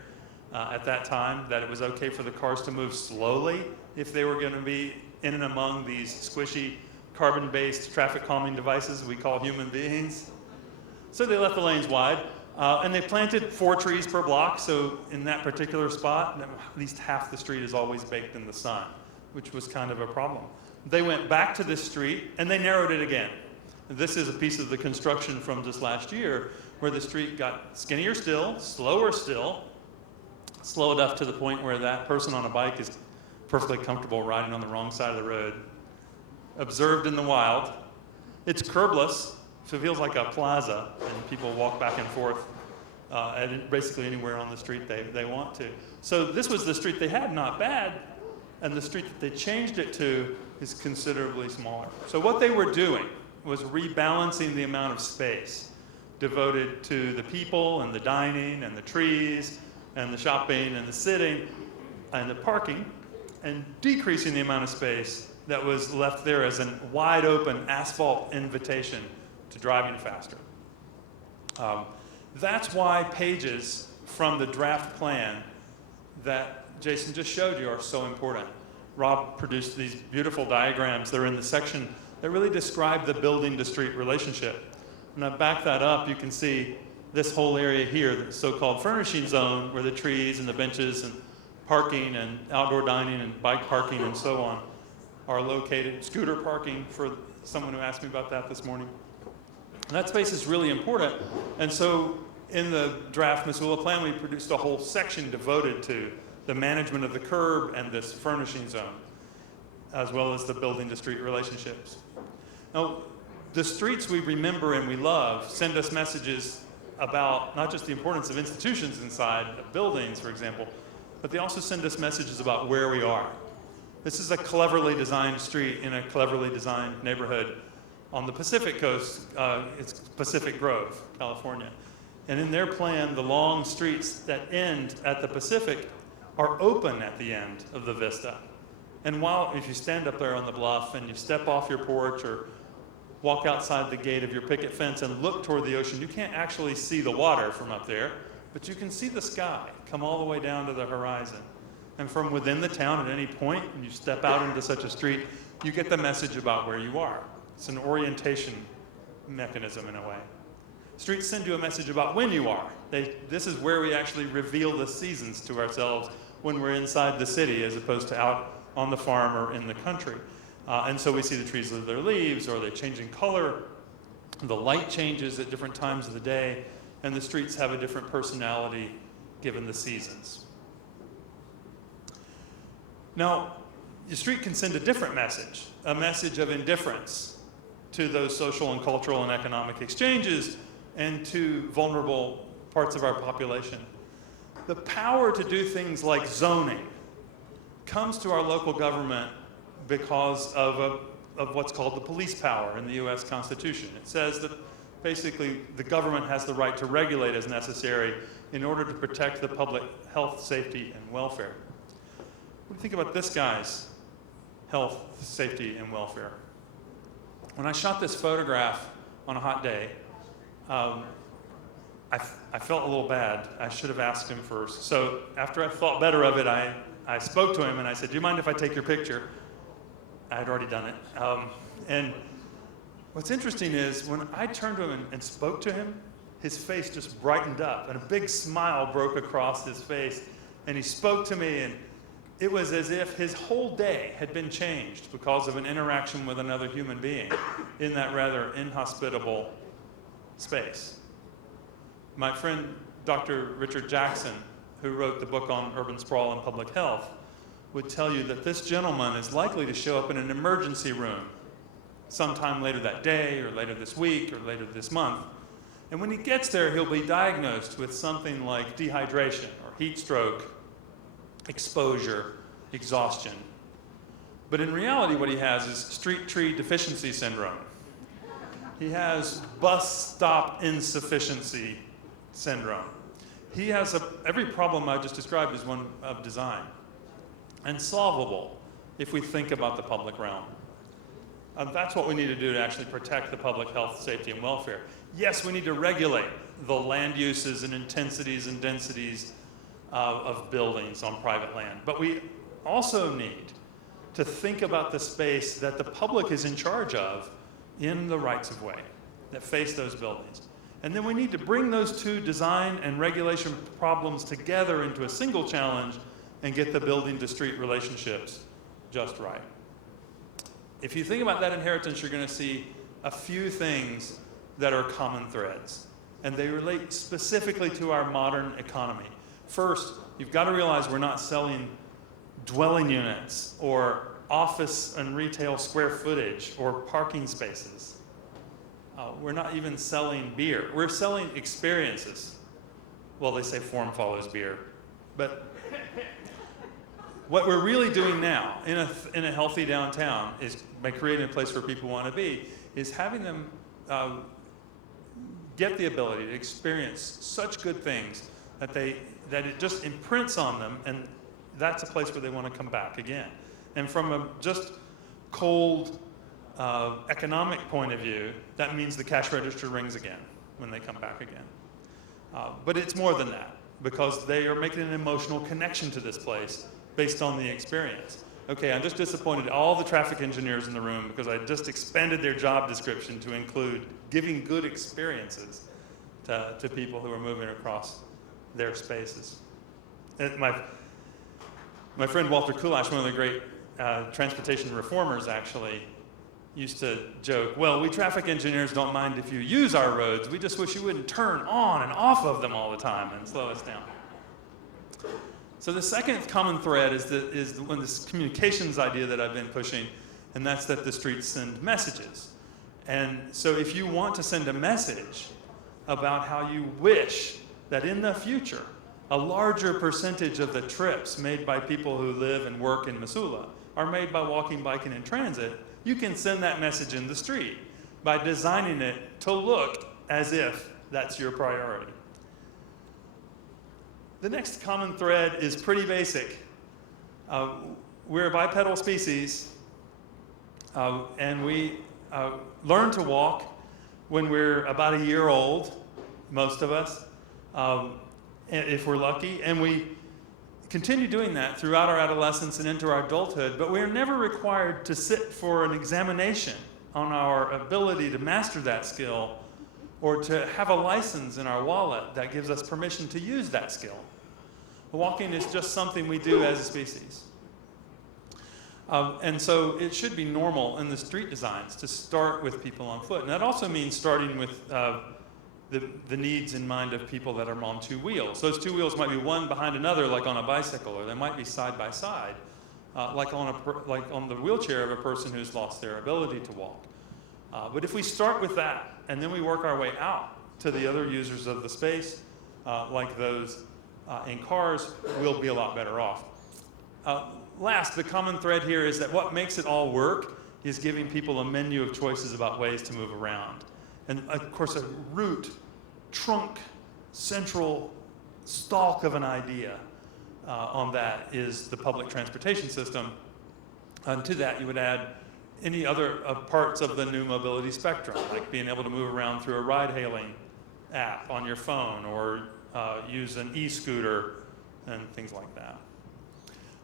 at that time that it was okay for the cars to move slowly if they were going to be in and among these squishy, carbon-based traffic calming devices we call human beings. So they left the lanes wide. And they planted 4 trees per block. So in that particular spot, at least half the street is always baked in the sun, which was kind of a problem. They went back to this street and they narrowed it again. This is a piece of the construction from just last year where the street got skinnier still, slower still, slow enough to the point where that person on a bike is perfectly comfortable riding on the wrong side of the road. Observed in the wild. It's curbless, so it feels like a plaza, and people walk back and forth basically anywhere on the street they want to. So this was the street they had, not bad, and the street that they changed it to is considerably smaller. So what they were doing was rebalancing the amount of space devoted to the people and the dining and the trees and the shopping and the sitting and the parking, and decreasing the amount of space that was left there as a wide open asphalt invitation to driving faster. That's why pages from the draft plan that Jason just showed you are so important. Rob produced these beautiful diagrams. They're in the section that really describe the building to street relationship. When I back that up, you can see this whole area here, the so-called furnishing zone, where the trees and the benches and parking and outdoor dining and bike parking and so on are located. Scooter parking, for someone who asked me about that this morning. And that space is really important. And so in the draft Missoula plan, we produced a whole section devoted to the management of the curb and this furnishing zone, as well as the building to street relationships. Now, the streets we remember and we love send us messages about not just the importance of institutions inside of buildings, for example, but they also send us messages about where we are. This is a cleverly designed street in a cleverly designed neighborhood on the Pacific coast. It's Pacific Grove, California. And in their plan, the long streets that end at the Pacific are open at the end of the vista. And if you stand up there on the bluff and you step off your porch or walk outside the gate of your picket fence and look toward the ocean, you can't actually see the water from up there, but you can see the sky come all the way down to the horizon. And from within the town at any point, when you step out into such a street, you get the message about where you are. It's an orientation mechanism in a way. Streets send you a message about when you are. This is where we actually reveal the seasons to ourselves when we're inside the city as opposed to out on the farm or in the country. And so we see the trees lose their leaves, or they change in color. The light changes at different times of the day, and the streets have a different personality given the seasons. Now, the street can send a different message, a message of indifference to those social and cultural and economic exchanges and to vulnerable parts of our population. The power to do things like zoning comes to our local government because of what's called the police power in the U.S. Constitution. It says that basically the government has the right to regulate as necessary in order to protect the public health, safety, and welfare. What do you think about this guy's health, safety, and welfare? When I shot this photograph on a hot day, I felt a little bad. I should have asked him first. So after I thought better of it, I spoke to him and I said, "Do you mind if I take your picture?" I had already done it. And what's interesting is when I turned to him and spoke to him, his face just brightened up and a big smile broke across his face. And he spoke to me, and it was as if his whole day had been changed because of an interaction with another human being in that rather inhospitable space. My friend, Dr. Richard Jackson, who wrote the book on urban sprawl and public health, would tell you that this gentleman is likely to show up in an emergency room sometime later that day, or later this week, or later this month. And when he gets there, he'll be diagnosed with something like dehydration, or heat stroke, exposure, exhaustion. But in reality, what he has is street tree deficiency syndrome. He has bus stop insufficiency syndrome. He has every problem I just described is one of design, and solvable if we think about the public realm. That's what we need to do to actually protect the public health, safety, and welfare. Yes, we need to regulate the land uses and intensities and densities of buildings on private land. But we also need to think about the space that the public is in charge of in the rights of way that face those buildings. And then we need to bring those two design and regulation problems together into a single challenge and get the building to street relationships just right. If you think about that inheritance, you're going to see a few things that are common threads, and they relate specifically to our modern economy. First, you've got to realize we're not selling dwelling units or office and retail square footage or parking spaces. We're not even selling beer. We're selling experiences. Well, they say form follows beer. But what we're really doing now in a healthy downtown is, by creating a place where people want to be, is having them get the ability to experience such good things that it just imprints on them, and that's a place where they want to come back again. And from a just cold economic point of view, that means the cash register rings again when they come back again. But it's more than that, because they are making an emotional connection to this place based on the experience. Okay, I'm just disappointed all the traffic engineers in the room because I just expanded their job description to include giving good experiences to people who are moving across their spaces. And my friend Walter Kulash, one of the great transportation reformers, actually used to joke, well, we traffic engineers don't mind if you use our roads, we just wish you wouldn't turn on and off of them all the time and slow us down. So the second common thread is this communications idea that I've been pushing, and that's that the streets send messages. And so if you want to send a message about how you wish that in the future a larger percentage of the trips made by people who live and work in Missoula are made by walking, biking, and transit, you can send that message in the street by designing it to look as if that's your priority. The next common thread is pretty basic. We're a bipedal species, and we learn to walk when we're about a year old, most of us, if we're lucky, and we continue doing that throughout our adolescence and into our adulthood, but we're never required to sit for an examination on our ability to master that skill or to have a license in our wallet that gives us permission to use that skill. Walking is just something we do as a species. And so it should be normal in the street designs to start with people on foot. And that also means starting with the needs in mind of people that are on two wheels. Those two wheels might be one behind another, like on a bicycle, or they might be side by side, like on the wheelchair of a person who's lost their ability to walk. But if we start with that, and then we work our way out to the other users of the space, like those in cars, we'll be a lot better off. Last, the common thread here is that what makes it all work is giving people a menu of choices about ways to move around. And of course, a root, trunk, central stalk of an idea on that is the public transportation system. And to that, you would add any other parts of the new mobility spectrum, like being able to move around through a ride-hailing app on your phone, or use an e-scooter and things like that.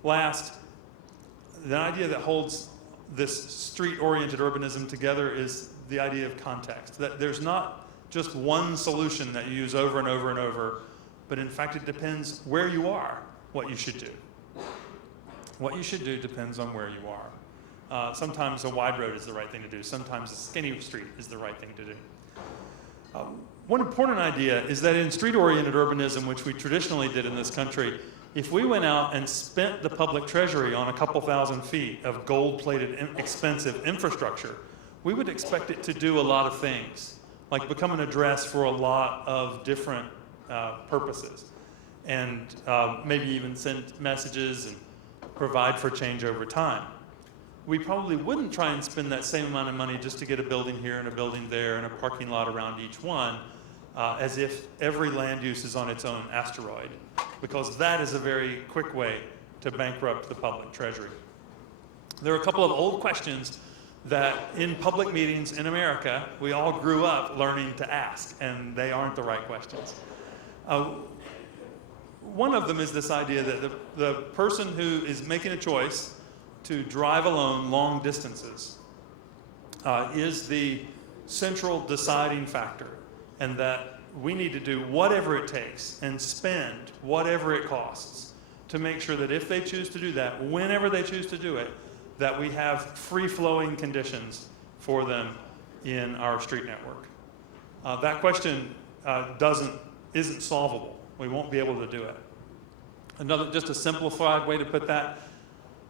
Last, the idea that holds this street-oriented urbanism together is the idea of context, that there's not just one solution that you use over and over and over, but in fact it depends where you are, what you should do. What you should do depends on where you are. Sometimes a wide road is the right thing to do. Sometimes a skinny street is the right thing to do. One important idea is that in street-oriented urbanism, which we traditionally did in this country, if we went out and spent the public treasury on a couple thousand feet of gold-plated, expensive infrastructure, we would expect it to do a lot of things, like become an address for a lot of different purposes, and maybe even send messages and provide for change over time. We probably wouldn't try and spend that same amount of money just to get a building here and a building there and a parking lot around each one, as if every land use is on its own asteroid, because that is a very quick way to bankrupt the public treasury. There are a couple of old questions that in public meetings in America, we all grew up learning to ask, and they aren't the right questions. One of them is this idea that the person who is making a choice to drive alone long distances is the central deciding factor, and that we need to do whatever it takes and spend whatever it costs to make sure that if they choose to do that, whenever they choose to do it, that we have free-flowing conditions for them in our street network. That question isn't solvable. We won't be able to do it. Just a simplified way to put that,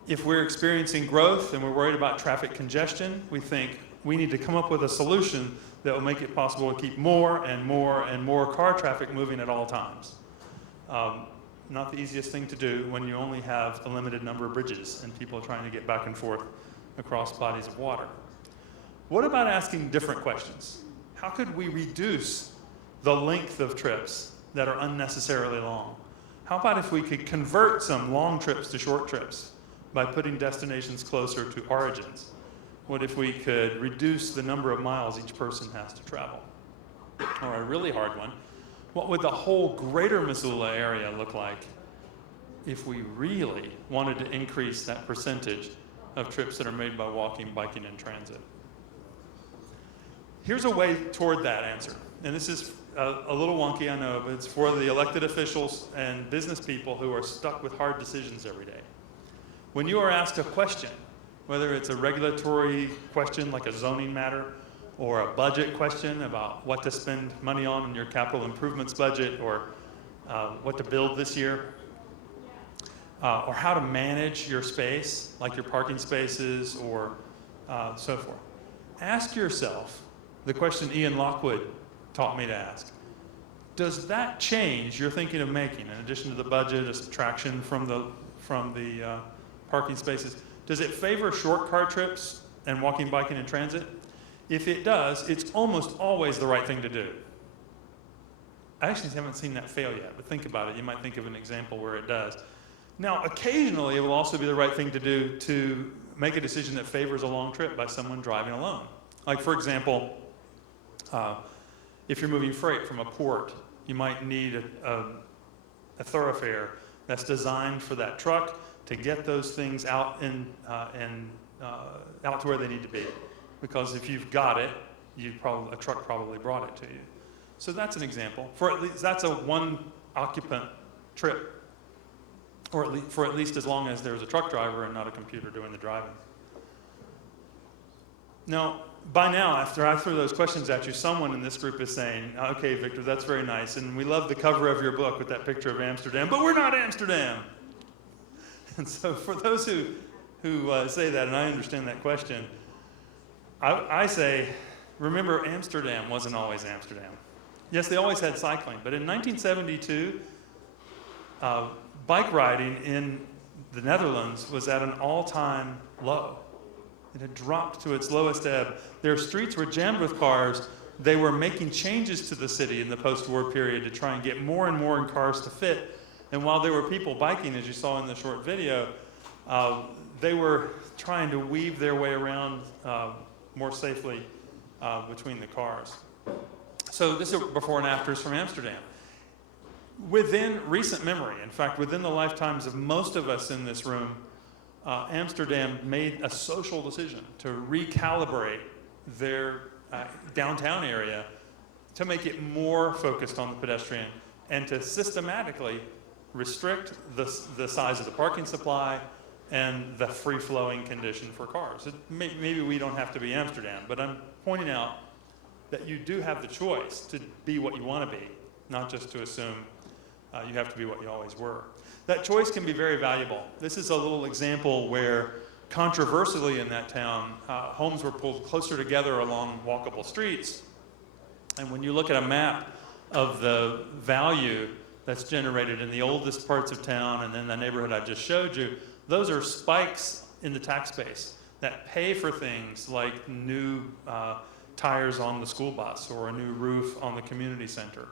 if we're experiencing growth and we're worried about traffic congestion, we think we need to come up with a solution that will make it possible to keep more and more and more car traffic moving at all times. Not the easiest thing to do when you only have a limited number of bridges and people are trying to get back and forth across bodies of water. What about asking different questions? How could we reduce the length of trips that are unnecessarily long? How about if we could convert some long trips to short trips by putting destinations closer to origins? What if we could reduce the number of miles each person has to travel? Or a really hard one, what would the whole greater Missoula area look like if we really wanted to increase that percentage of trips that are made by walking, biking, and transit? Here's a way toward that answer. And this is a little wonky, I know, but it's for the elected officials and business people who are stuck with hard decisions every day. When you are asked a question, whether it's a regulatory question like a zoning matter, or a budget question about what to spend money on in your capital improvements budget, or what to build this year, or how to manage your space, like your parking spaces or so forth. Ask yourself the question Ian Lockwood taught me to ask. Does that change your thinking of making, in addition to the budget, a subtraction from the parking spaces? Does it favor short car trips and walking, biking, and transit? If it does, it's almost always the right thing to do. I actually haven't seen that fail yet, but think about it. You might think of an example where it does. Now, occasionally, it will also be the right thing to do to make a decision that favors a long trip by someone driving alone. Like, for example, if you're moving freight from a port, you might need a thoroughfare that's designed for that truck to get those things out out to where they need to be. Because if you've got it, a truck probably brought it to you. So that's an example. For at least that's a one occupant trip, or for at least as long as there's a truck driver and not a computer doing the driving. Now, by now, after I threw those questions at you, someone in this group is saying, "Okay, Victor, that's very nice, and we love the cover of your book with that picture of Amsterdam, but we're not Amsterdam." And so, for those who say that, and I understand that question, I say, remember, Amsterdam wasn't always Amsterdam. Yes, they always had cycling, but in 1972, bike riding in the Netherlands was at an all-time low. It had dropped to its lowest ebb. Their streets were jammed with cars. They were making changes to the city in the post-war period to try and get more and more cars to fit. And while there were people biking, as you saw in the short video, they were trying to weave their way around more safely between the cars. So this is before and afters from Amsterdam. Within recent memory, in fact, within the lifetimes of most of us in this room, Amsterdam made a social decision to recalibrate their downtown area to make it more focused on the pedestrian and to systematically restrict the size of the parking supply, and the free-flowing condition for cars. Maybe we don't have to be Amsterdam, but I'm pointing out that you do have the choice to be what you want to be, not just to assume you have to be what you always were. That choice can be very valuable. This is a little example where, controversially in that town, homes were pulled closer together along walkable streets. And when you look at a map of the value that's generated in the oldest parts of town and then the neighborhood I just showed you, those are spikes in the tax base that pay for things like new tires on the school bus or a new roof on the community center.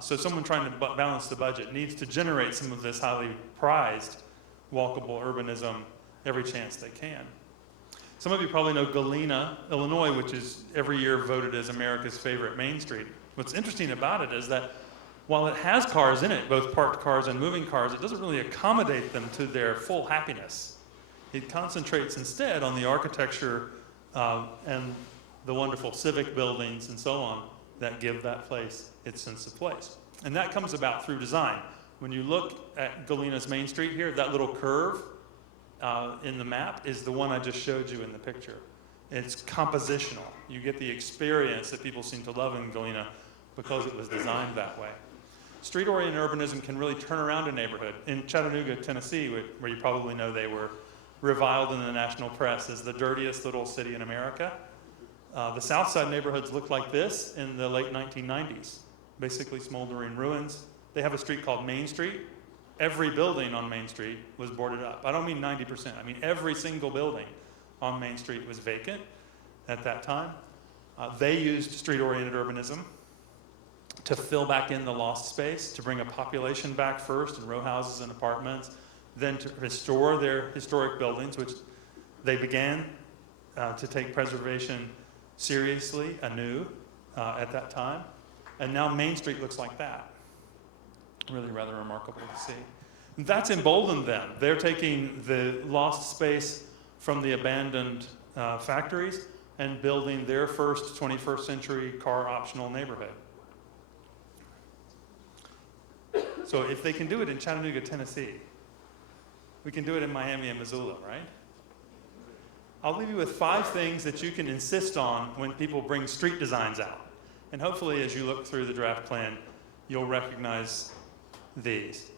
So someone trying to balance the budget needs to generate some of this highly prized walkable urbanism every chance they can. Some of you probably know Galena, Illinois, which is every year voted as America's favorite Main Street. What's interesting about it is that while it has cars in it, both parked cars and moving cars, it doesn't really accommodate them to their full happiness. It concentrates instead on the architecture and the wonderful civic buildings and so on that give that place its sense of place. And that comes about through design. When you look at Galena's Main Street here, that little curve in the map is the one I just showed you in the picture. It's compositional. You get the experience that people seem to love in Galena because it was designed that way. Street-oriented urbanism can really turn around a neighborhood. In Chattanooga, Tennessee, where you probably know they were reviled in the national press as the dirtiest little city in America, the South Side neighborhoods looked like this in the late 1990s, basically smoldering ruins. They have a street called Main Street. Every building on Main Street was boarded up. I don't mean 90%. I mean every single building on Main Street was vacant at that time. They used street-oriented urbanism to fill back in the lost space, to bring a population back first in row houses and apartments, then to restore their historic buildings, which they began to take preservation seriously anew at that time. And now Main Street looks like that. Really rather remarkable to see. That's emboldened them. They're taking the lost space from the abandoned factories and building their first 21st century car optional neighborhood. So if they can do it in Chattanooga, Tennessee, we can do it in Miami and Missoula, right? I'll leave you with 5 things that you can insist on when people bring street designs out. And hopefully as you look through the draft plan, you'll recognize these.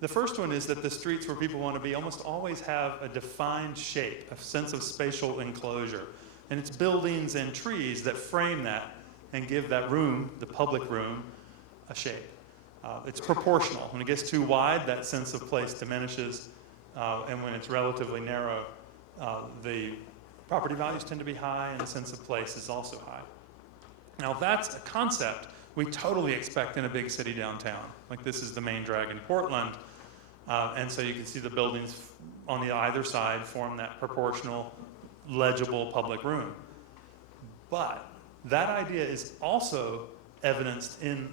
The first one is that the streets where people want to be almost always have a defined shape, a sense of spatial enclosure. And it's buildings and trees that frame that and give that room, the public room, a shape. It's proportional. When it gets too wide, that sense of place diminishes. And when it's relatively narrow, the property values tend to be high and the sense of place is also high. Now that's a concept we totally expect in a big city downtown. Like this is the main drag in Portland. And so you can see the buildings on the either side form that proportional, legible public room. But that idea is also evidenced in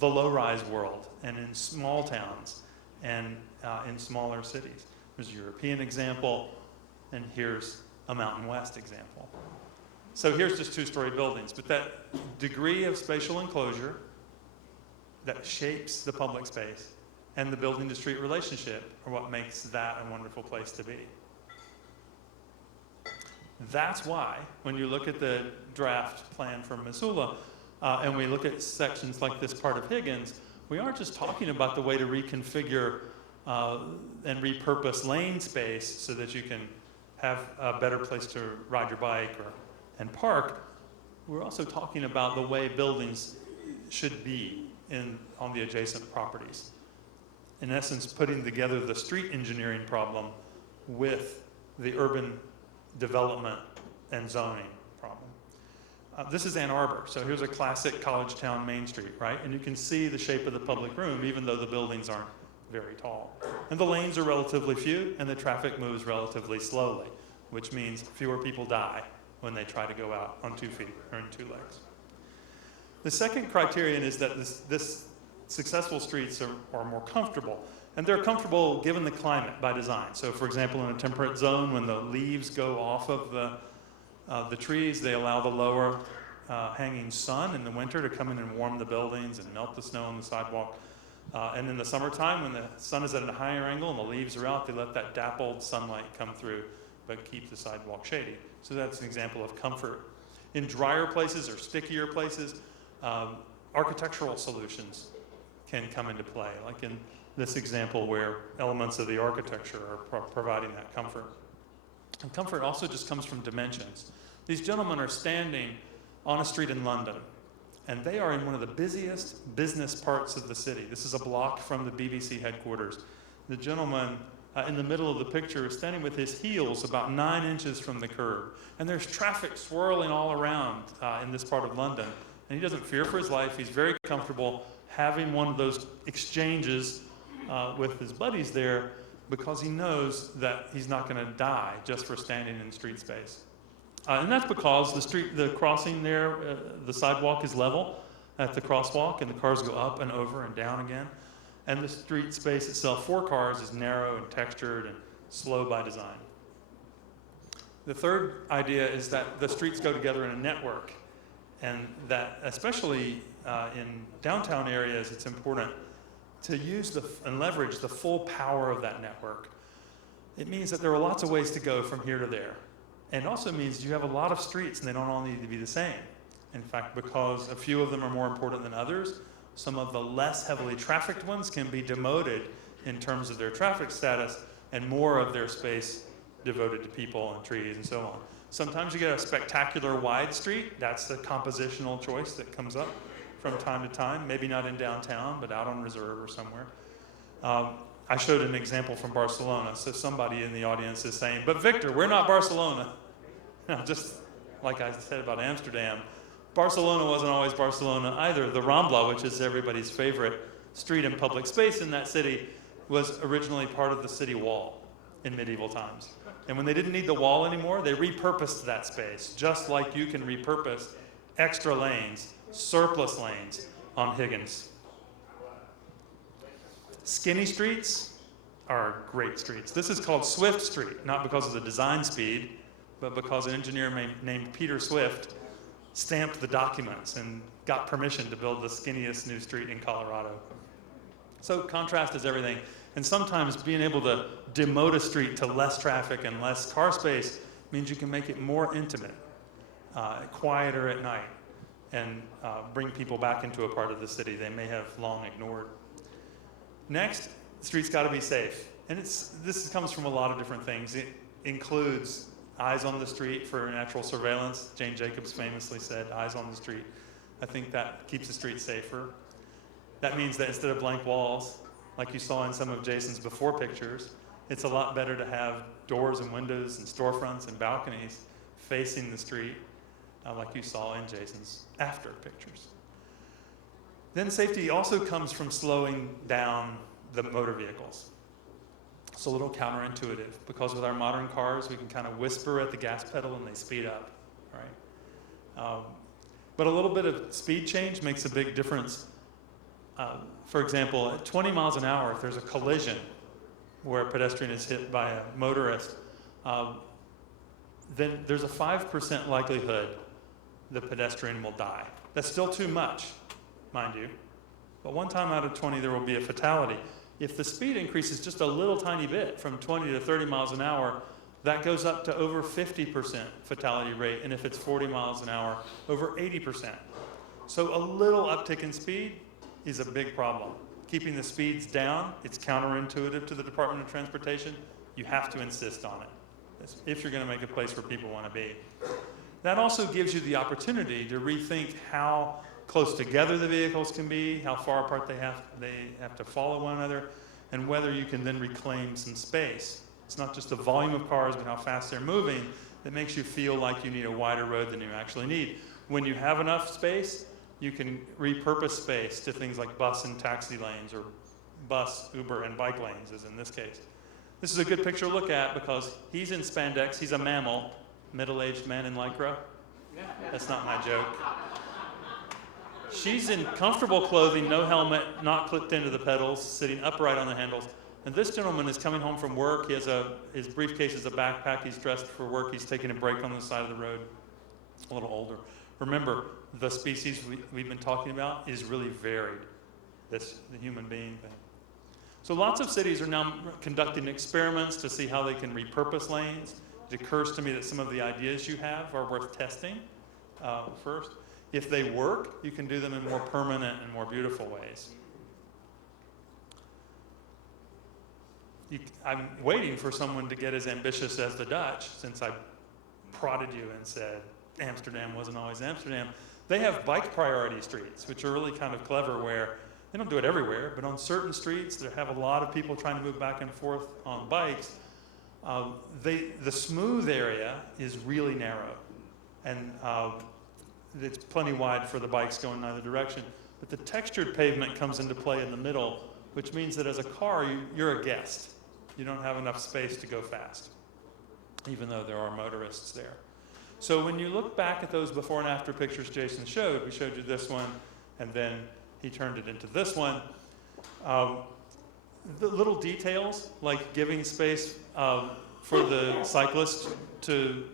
the low-rise world and in small towns and in smaller cities. There's a European example, and here's a Mountain West example. So here's just 2-story buildings, but that degree of spatial enclosure that shapes the public space and the building to street relationship are what makes that a wonderful place to be. That's why when you look at the draft plan for Missoula and we look at sections like this part of Higgins, we aren't just talking about the way to reconfigure and repurpose lane space so that you can have a better place to ride your bike and park. We're also talking about the way buildings should be on the adjacent properties. In essence, putting together the street engineering problem with the urban development and zoning problem. This is Ann Arbor, so here's a classic college town Main Street, right? And you can see the shape of the public room, even though the buildings aren't very tall. And the lanes are relatively few, and the traffic moves relatively slowly, which means fewer people die when they try to go out on 2 feet or in 2 legs. The second criterion is that this successful streets are more comfortable. And they're comfortable given the climate by design. So for example, in a temperate zone, when the leaves go off of the trees, they allow the lower hanging sun in the winter to come in and warm the buildings and melt the snow on the sidewalk. And in the summertime, when the sun is at a higher angle and the leaves are out, they let that dappled sunlight come through, but keep the sidewalk shady. So that's an example of comfort. In drier places or stickier places, architectural solutions can come into play, like in this example where elements of the architecture are providing that comfort. And comfort also just comes from dimensions. These gentlemen are standing on a street in London, and they are in one of the busiest business parts of the city. This is a block from the BBC headquarters. The gentleman in the middle of the picture is standing with his heels about 9 inches from the curb. And there's traffic swirling all around in this part of London. And he doesn't fear for his life. He's very comfortable having one of those exchanges with his buddies there because he knows that he's not going to die just for standing in street space. And that's because the crossing there, the sidewalk is level at the crosswalk, and the cars go up and over and down again. And the street space itself for cars is narrow and textured and slow by design. The third idea is that the streets go together in a network, and that especially in downtown areas, it's important to use and leverage the full power of that network. It means that there are lots of ways to go from here to there. And it also means you have a lot of streets, and they don't all need to be the same. In fact, because a few of them are more important than others, some of the less heavily trafficked ones can be demoted in terms of their traffic status, and more of their space devoted to people and trees and so on. Sometimes you get a spectacular wide street. That's the compositional choice that comes up from time to time, maybe not in downtown, but out on Reserve or somewhere. I showed an example from Barcelona, so somebody in the audience is saying, but Victor, we're not Barcelona. Now, just like I said about Amsterdam, Barcelona wasn't always Barcelona either. The Rambla, which is everybody's favorite street and public space in that city, was originally part of the city wall in medieval times. And when they didn't need the wall anymore, they repurposed that space, just like you can repurpose extra lanes, surplus lanes on Higgins. Skinny streets are great streets. This is called Swift Street, not because of the design speed, but because an engineer named Peter Swift stamped the documents and got permission to build the skinniest new street in Colorado. So contrast is everything. And sometimes being able to demote a street to less traffic and less car space means you can make it more intimate, quieter at night, and bring people back into a part of the city they may have long ignored. Next, the street's got to be safe. And this comes from a lot of different things. It includes eyes on the street for natural surveillance. Jane Jacobs famously said, eyes on the street. I think that keeps the street safer. That means that instead of blank walls, like you saw in some of Jason's before pictures, it's a lot better to have doors and windows and storefronts and balconies facing the street, like you saw in Jason's after pictures. Then safety also comes from slowing down the motor vehicles. It's a little counterintuitive, because with our modern cars, we can kind of whisper at the gas pedal and they speed up, right? But a little bit of speed change makes a big difference. For example, at 20 miles an hour, if there's a collision where a pedestrian is hit by a motorist, then there's a 5% likelihood the pedestrian will die. That's still too much, mind you. But 1 time out of 20, there will be a fatality. If the speed increases just a little tiny bit, from 20 to 30 miles an hour, that goes up to over 50% fatality rate. And if it's 40 miles an hour, over 80%. So a little uptick in speed is a big problem. Keeping the speeds down, it's counterintuitive to the Department of Transportation. You have to insist on it if you're going to make a place where people want to be. That also gives you the opportunity to rethink how close together the vehicles can be, how far apart they have to follow one another, and whether you can then reclaim some space. It's not just the volume of cars, but how fast they're moving that makes you feel like you need a wider road than you actually need. When you have enough space, you can repurpose space to things like bus and taxi lanes, or bus, Uber, and bike lanes, as in this case. This is a good picture to look at because he's in spandex, he's a mammal, middle-aged man in Lycra. That's not my joke. She's in comfortable clothing, no helmet, not clipped into the pedals, sitting upright on the handles. And this gentleman is coming home from work. He has his briefcase is a backpack. He's dressed for work. He's taking a break on the side of the road, a little older. Remember, the species we've been talking about is really varied. the human being thing. So lots of cities are now conducting experiments to see how they can repurpose lanes. It occurs to me that some of the ideas you have are worth testing first. If they work, you can do them in more permanent and more beautiful ways. I'm waiting for someone to get as ambitious as the Dutch, since I prodded you and said Amsterdam wasn't always Amsterdam. They have bike priority streets, which are really kind of clever, where they don't do it everywhere, but on certain streets that have a lot of people trying to move back and forth on bikes, the smooth area is really narrow, and it's plenty wide for the bikes going in either direction. But the textured pavement comes into play in the middle, which means that as a car, you're a guest. You don't have enough space to go fast, even though there are motorists there. So when you look back at those before and after pictures Jason showed, we showed you this one, and then he turned it into this one. The little details, like giving space for the cyclist to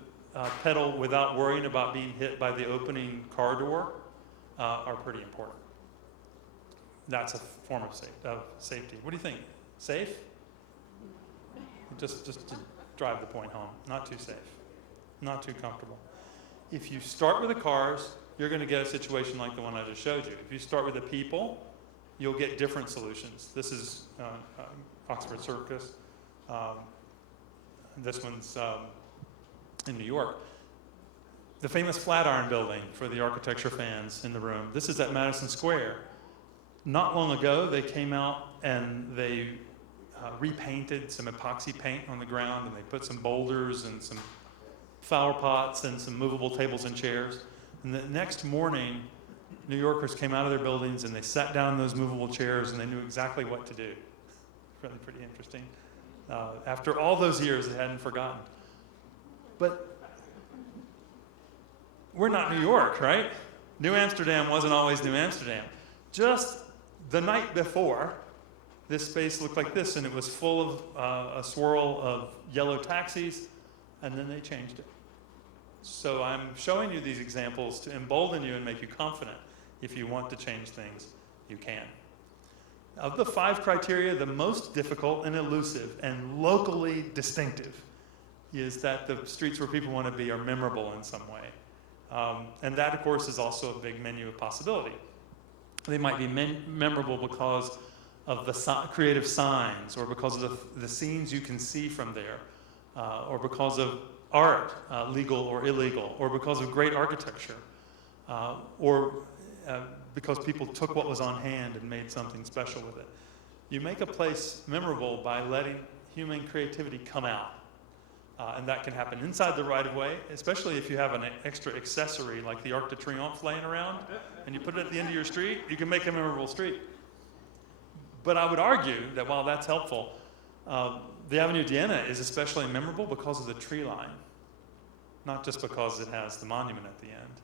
pedal without worrying about being hit by the opening car door, are pretty important. That's a form of safety. What do you think? Safe? Just to drive the point home. Not too safe. Not too comfortable. If you start with the cars, you're going to get a situation like the one I just showed you. If you start with the people, you'll get different solutions. This is Oxford Circus. This one's in New York. The famous Flatiron Building, for the architecture fans in the room. This is at Madison Square. Not long ago, they came out and they repainted some epoxy paint on the ground, and they put some boulders and some flower pots and some movable tables and chairs. And the next morning, New Yorkers came out of their buildings and they sat down in those movable chairs, and they knew exactly what to do. Really pretty interesting. After all those years, they hadn't forgotten. But we're not New York, right? New Amsterdam wasn't always New Amsterdam. Just the night before, this space looked like this, and it was full of a swirl of yellow taxis, and then they changed it. So I'm showing you these examples to embolden you and make you confident. If you want to change things, you can. Of the 5 criteria, the most difficult and elusive and locally distinctive is that the streets where people want to be are memorable in some way. And that, of course, is also a big menu of possibility. They might be memorable because of the creative signs, or because of the scenes you can see from there, or because of art, legal or illegal, or because of great architecture, or because people took what was on hand and made something special with it. You make a place memorable by letting human creativity come out. And that can happen inside the right-of-way, especially if you have an extra accessory like the Arc de Triomphe laying around, and you put it at the end of your street, you can make a memorable street. But I would argue that while that's helpful, the Avenue Diana is especially memorable because of the tree line, not just because it has the monument at the end.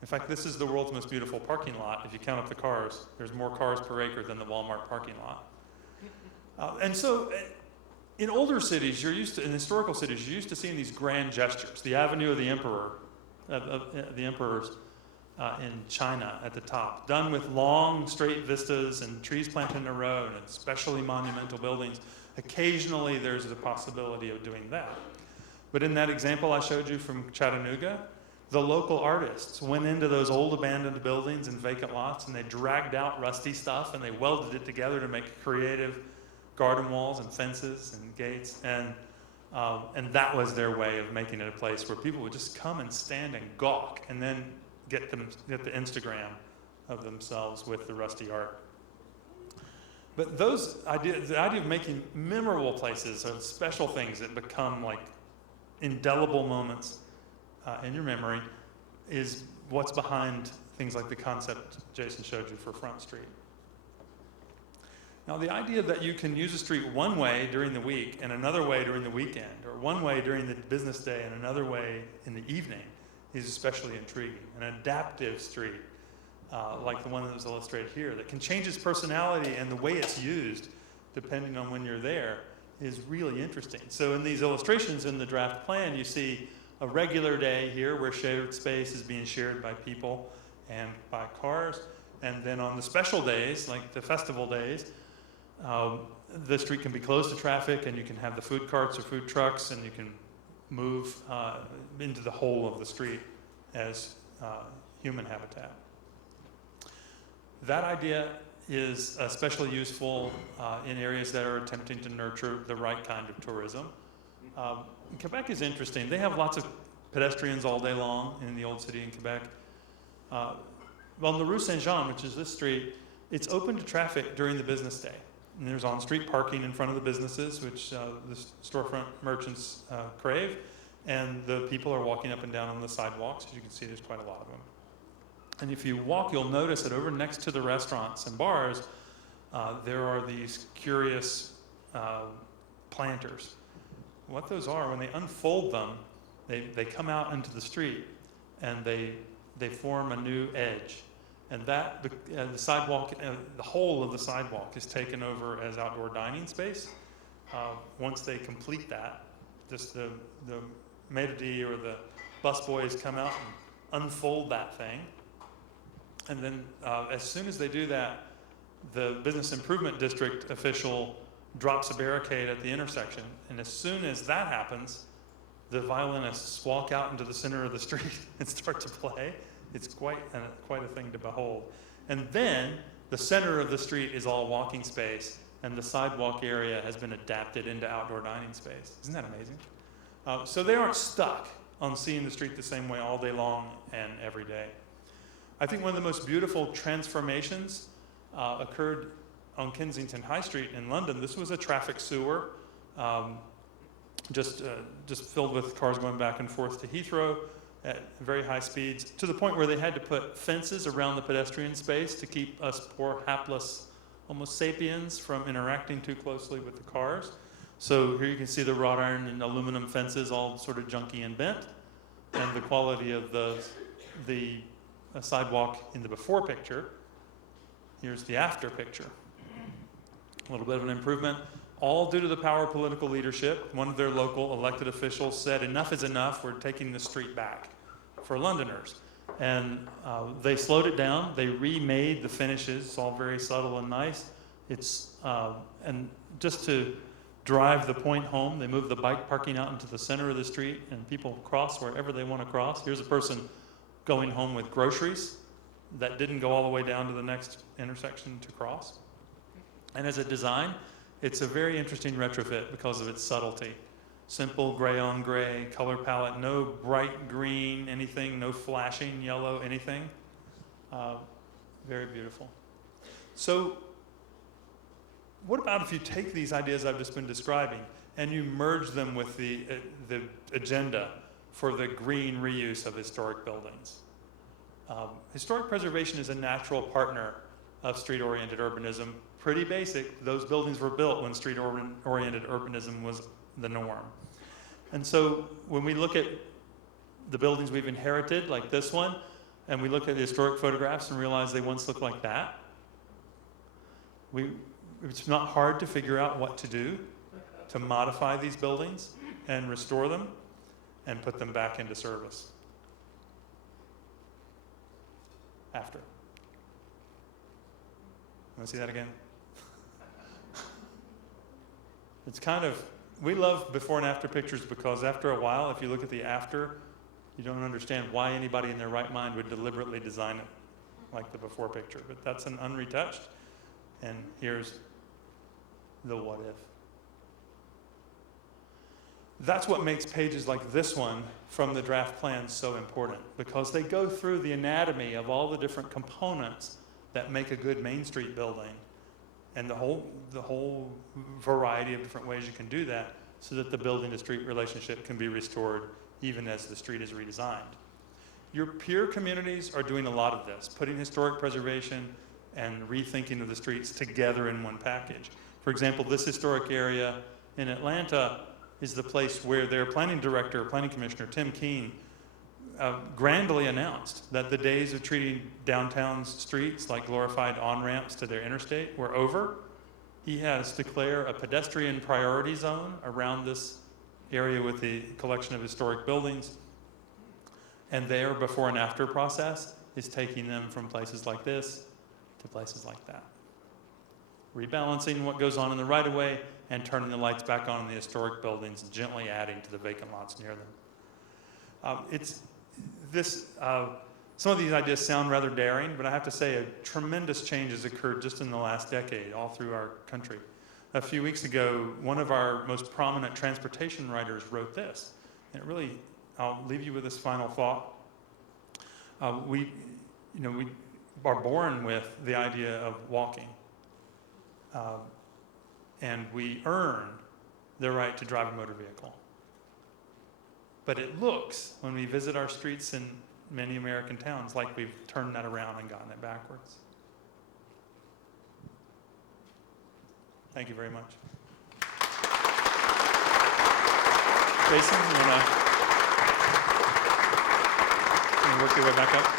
In fact, this is the world's most beautiful parking lot. If you count up the cars, there's more cars per acre than the Walmart parking lot. And so, in older cities, in historical cities, you're used to seeing these grand gestures. The Avenue of the Emperor, the Emperors in China at the top, done with long, straight vistas and trees planted in a row and especially monumental buildings. Occasionally, there's the possibility of doing that. But in that example I showed you from Chattanooga, the local artists went into those old abandoned buildings and vacant lots, and they dragged out rusty stuff and they welded it together to make creative garden walls and fences and gates, and that was their way of making it a place where people would just come and stand and gawk, and then get the Instagram of themselves with the rusty art. But the idea of making memorable places are special things that become like indelible moments in your memory, is what's behind things like the concept Jason showed you for Front Street. Now, the idea that you can use a street one way during the week and another way during the weekend, or one way during the business day and another way in the evening, is especially intriguing. An adaptive street, like the one that was illustrated here, that can change its personality and the way it's used, depending on when you're there, is really interesting. So in these illustrations in the draft plan, you see a regular day here where shared space is being shared by people and by cars. And then on the special days, like the festival days, the street can be closed to traffic, and you can have the food carts or food trucks, and you can move into the whole of the street as human habitat. That idea is especially useful in areas that are attempting to nurture the right kind of tourism. Quebec is interesting. They have lots of pedestrians all day long in the old city in Quebec. Well, the Rue Saint-Jean, which is this street, it's open to traffic during the business day. And there's on-street parking in front of the businesses, which the storefront merchants crave. And the people are walking up and down on the sidewalks. As you can see, there's quite a lot of them. And if you walk, you'll notice that over next to the restaurants and bars, there are these curious planters. What those are, when they unfold them, they come out into the street, and they form a new edge. And that the sidewalk, the whole of the sidewalk is taken over as outdoor dining space. Once they complete that, just the maitre d' or the busboys come out and unfold that thing. And then as soon as they do that, the business improvement district official drops a barricade at the intersection. And as soon as that happens, the violinists walk out into the center of the street and start to play. It's quite a thing to behold. And then the center of the street is all walking space, and the sidewalk area has been adapted into outdoor dining space. Isn't that amazing? So they aren't stuck on seeing the street the same way all day long and every day. I think one of the most beautiful transformations occurred on Kensington High Street in London. This was a traffic sewer, just filled with cars going back and forth to Heathrow at very high speeds, to the point where they had to put fences around the pedestrian space to keep us poor, hapless Homo sapiens from interacting too closely with the cars. So here you can see the wrought iron and aluminum fences all sort of junky and bent, and the quality of the sidewalk in the before picture. Here's the after picture. A little bit of an improvement, all due to the power of political leadership. One of their local elected officials said, "Enough is enough, we're taking the street back for Londoners." And they slowed it down. They remade the finishes. It's all very subtle and nice. And just to drive the point home, they moved the bike parking out into the center of the street, and people cross wherever they want to cross. Here's a person going home with groceries that didn't go all the way down to the next intersection to cross. And as a design, it's a very interesting retrofit because of its subtlety. Simple gray on gray color palette, no bright green anything, no flashing yellow anything. Very beautiful. So what about if you take these ideas I've just been describing and you merge them with the agenda for the green reuse of historic buildings? Historic preservation is a natural partner of street-oriented urbanism. Pretty basic. Those buildings were built when street-oriented urbanism was the norm. And so when we look at the buildings we've inherited, like this one, and we look at the historic photographs and realize they once looked like that, it's not hard to figure out what to do to modify these buildings and restore them and put them back into service. After. Want to see that again? It's kind of, we love before and after pictures because after a while, if you look at the after, you don't understand why anybody in their right mind would deliberately design it like the before picture. But that's an unretouched, and here's the what if. That's what makes pages like this one from the draft plan so important, because they go through the anatomy of all the different components that make a good Main Street building, and the whole variety of different ways you can do that so that the building to street relationship can be restored even as the street is redesigned. Your peer communities are doing a lot of this, putting historic preservation and rethinking of the streets together in one package. For example, this historic area in Atlanta is the place where their planning director, planning commissioner, Tim Keene, grandly announced that the days of treating downtown's streets like glorified on-ramps to their interstate were over. He has declared a pedestrian priority zone around this area with the collection of historic buildings. And their before and after process is taking them from places like this to places like that. Rebalancing what goes on in the right-of-way and turning the lights back on in the historic buildings, gently adding to the vacant lots near them. Some of these ideas sound rather daring, but I have to say a tremendous change has occurred just in the last decade all through our country. A few weeks ago, one of our most prominent transportation writers wrote this. And it really, I'll leave you with this final thought. We are born with the idea of walking. And we earn the right to drive a motor vehicle. But it looks, when we visit our streets in many American towns, like we've turned that around and gotten it backwards. Thank you very much. Jason, you want to work your way back up?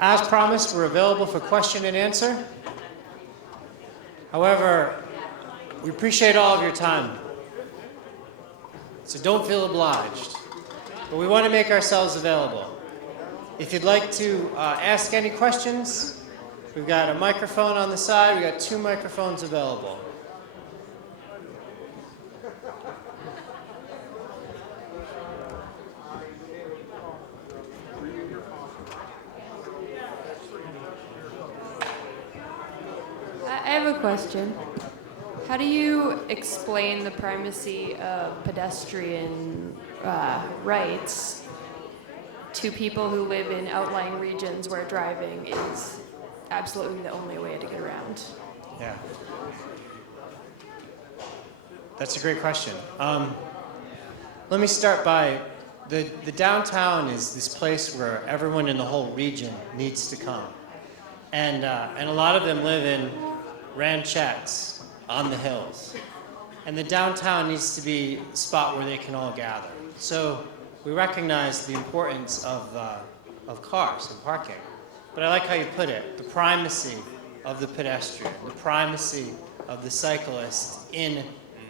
As promised, we're available for question and answer. However, we appreciate all of your time, so don't feel obliged. But we want to make ourselves available. If you'd like to ask any questions, we've got a microphone on the side. We've got 2 microphones available. I have a question. How do you explain the primacy of pedestrian rights to people who live in outlying regions where driving is absolutely the only way to get around? Yeah. That's a great question. Let me start by, the downtown is this place where everyone in the whole region needs to come. And a lot of them live in ranchettes on the hills. And the downtown needs to be a spot where they can all gather. So we recognize the importance of cars and parking. But I like how you put it, the primacy of the pedestrian, the primacy of the cyclist in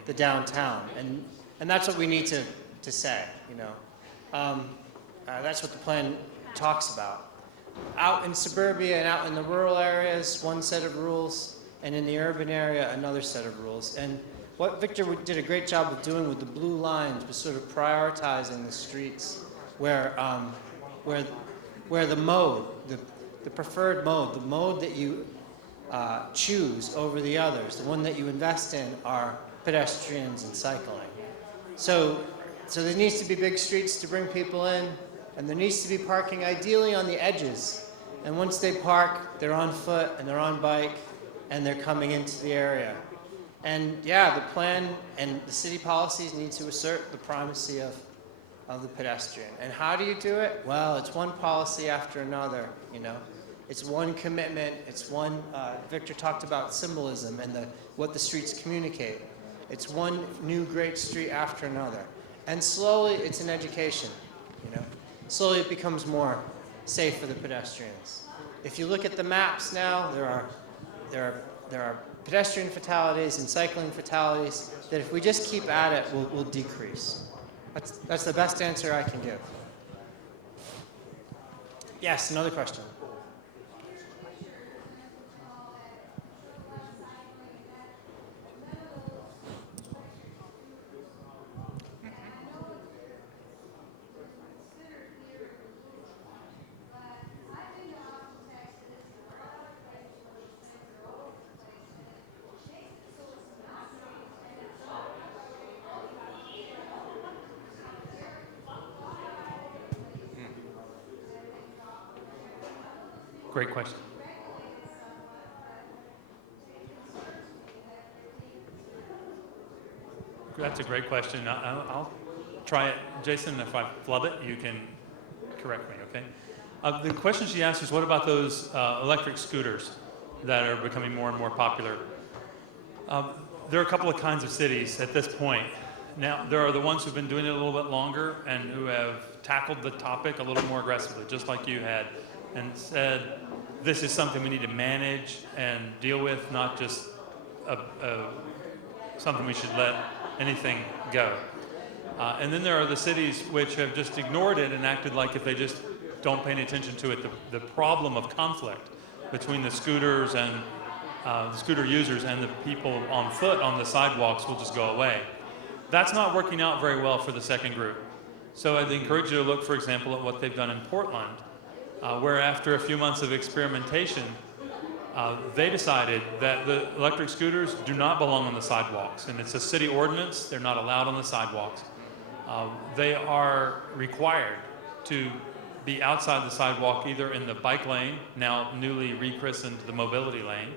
the downtown. And that's what we need to say, you know. That's what the plan talks about. Out in suburbia and out in the rural areas, one set of rules, and in the urban area, another set of rules. And what Victor did a great job of doing with the blue lines was sort of prioritizing the streets where the mode, the preferred mode, the mode that you choose over the others, the one that you invest in, are pedestrians and cycling. So there needs to be big streets to bring people in, and there needs to be parking ideally on the edges. And once they park, they're on foot and they're on bike and they're coming into the area. And yeah, the plan and the city policies need to assert the primacy of the pedestrian. And how do you do it? Well, it's one policy after another, you know. It's one commitment, it's one, Victor talked about symbolism and what the streets communicate. It's one new great street after another. And slowly, it's an education, you know. Slowly it becomes more safe for the pedestrians. If you look at the maps now, there are pedestrian fatalities and cycling fatalities that if we just keep at it, will decrease. That's the best answer I can give. Yes, another question. Great question. That's a great question. I'll try it. Jason, if I flub it, you can correct me, okay? The question she asked is, what about those electric scooters that are becoming more and more popular? There are a couple of kinds of cities at this point. Now, there are the ones who've been doing it a little bit longer and who have tackled the topic a little more aggressively, just like you had, and said, this is something we need to manage and deal with, not just something we should let anything go. And then there are the cities which have just ignored it and acted like if they just don't pay any attention to it, the problem of conflict between the scooters and the scooter users and the people on foot on the sidewalks will just go away. That's not working out very well for the second group. So I'd encourage you to look, for example, at what they've done in Portland, where after a few months of experimentation, they decided that the electric scooters do not belong on the sidewalks. And it's a city ordinance. They're not allowed on the sidewalks. They are required to be outside the sidewalk, either in the bike lane, now newly rechristened the mobility lane,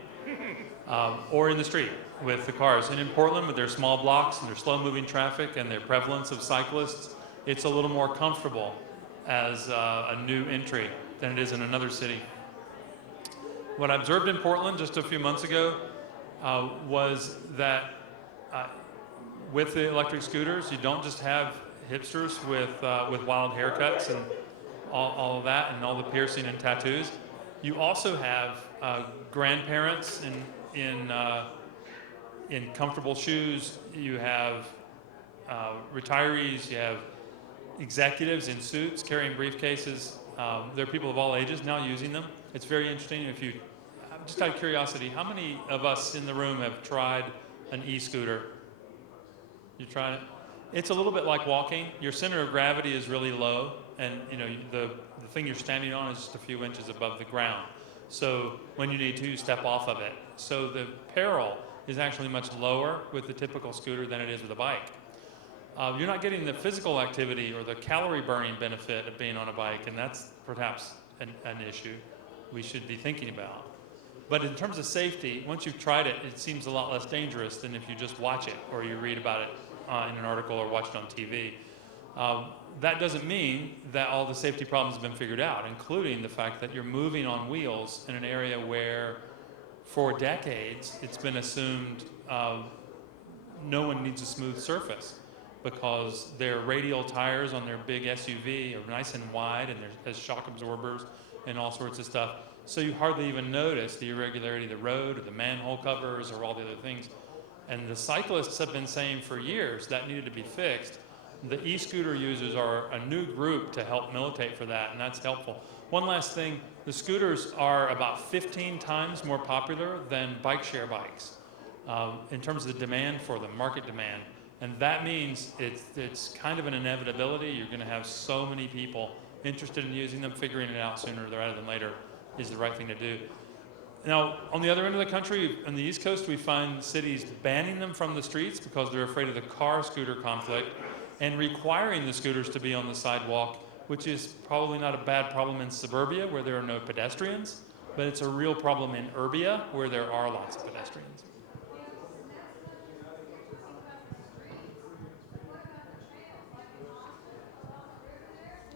or in the street with the cars. And in Portland, with their small blocks and their slow-moving traffic and their prevalence of cyclists, it's a little more comfortable as a new entry than it is in another city. What I observed in Portland just a few months ago was that with the electric scooters, you don't just have hipsters with wild haircuts and all of that and all the piercing and tattoos. You also have grandparents in comfortable shoes. You have retirees. You have executives in suits carrying briefcases. There are people of all ages now using them. It's very interesting. Just out of curiosity, how many of us in the room have tried an e-scooter? You tried it? It's a little bit like walking. Your center of gravity is really low, and the thing you're standing on is just a few inches above the ground. So when you need to, you step off of it. So the peril is actually much lower with the typical scooter than it is with a bike. You're not getting the physical activity or the calorie burning benefit of being on a bike, and that's perhaps an issue we should be thinking about. But in terms of safety, once you've tried it, it seems a lot less dangerous than if you just watch it or you read about it in an article or watch it on TV. That doesn't mean that all the safety problems have been figured out, including the fact that you're moving on wheels in an area where, for decades, it's been assumed no one needs a smooth surface because their radial tires on their big SUV are nice and wide and there's shock absorbers and all sorts of stuff. So you hardly even notice the irregularity of the road or the manhole covers or all the other things. And the cyclists have been saying for years that needed to be fixed. The e-scooter users are a new group to help militate for that, and that's helpful. One last thing, the scooters are about 15 times more popular than bike share bikes in terms of the demand for them, market demand. And that means it's kind of an inevitability. You're going to have so many people interested in using them. Figuring it out sooner rather than later is the right thing to do. Now, on the other end of the country, on the East Coast, we find cities banning them from the streets because they're afraid of the car-scooter conflict and requiring the scooters to be on the sidewalk, which is probably not a bad problem in suburbia where there are no pedestrians, but it's a real problem in urbia where there are lots of pedestrians.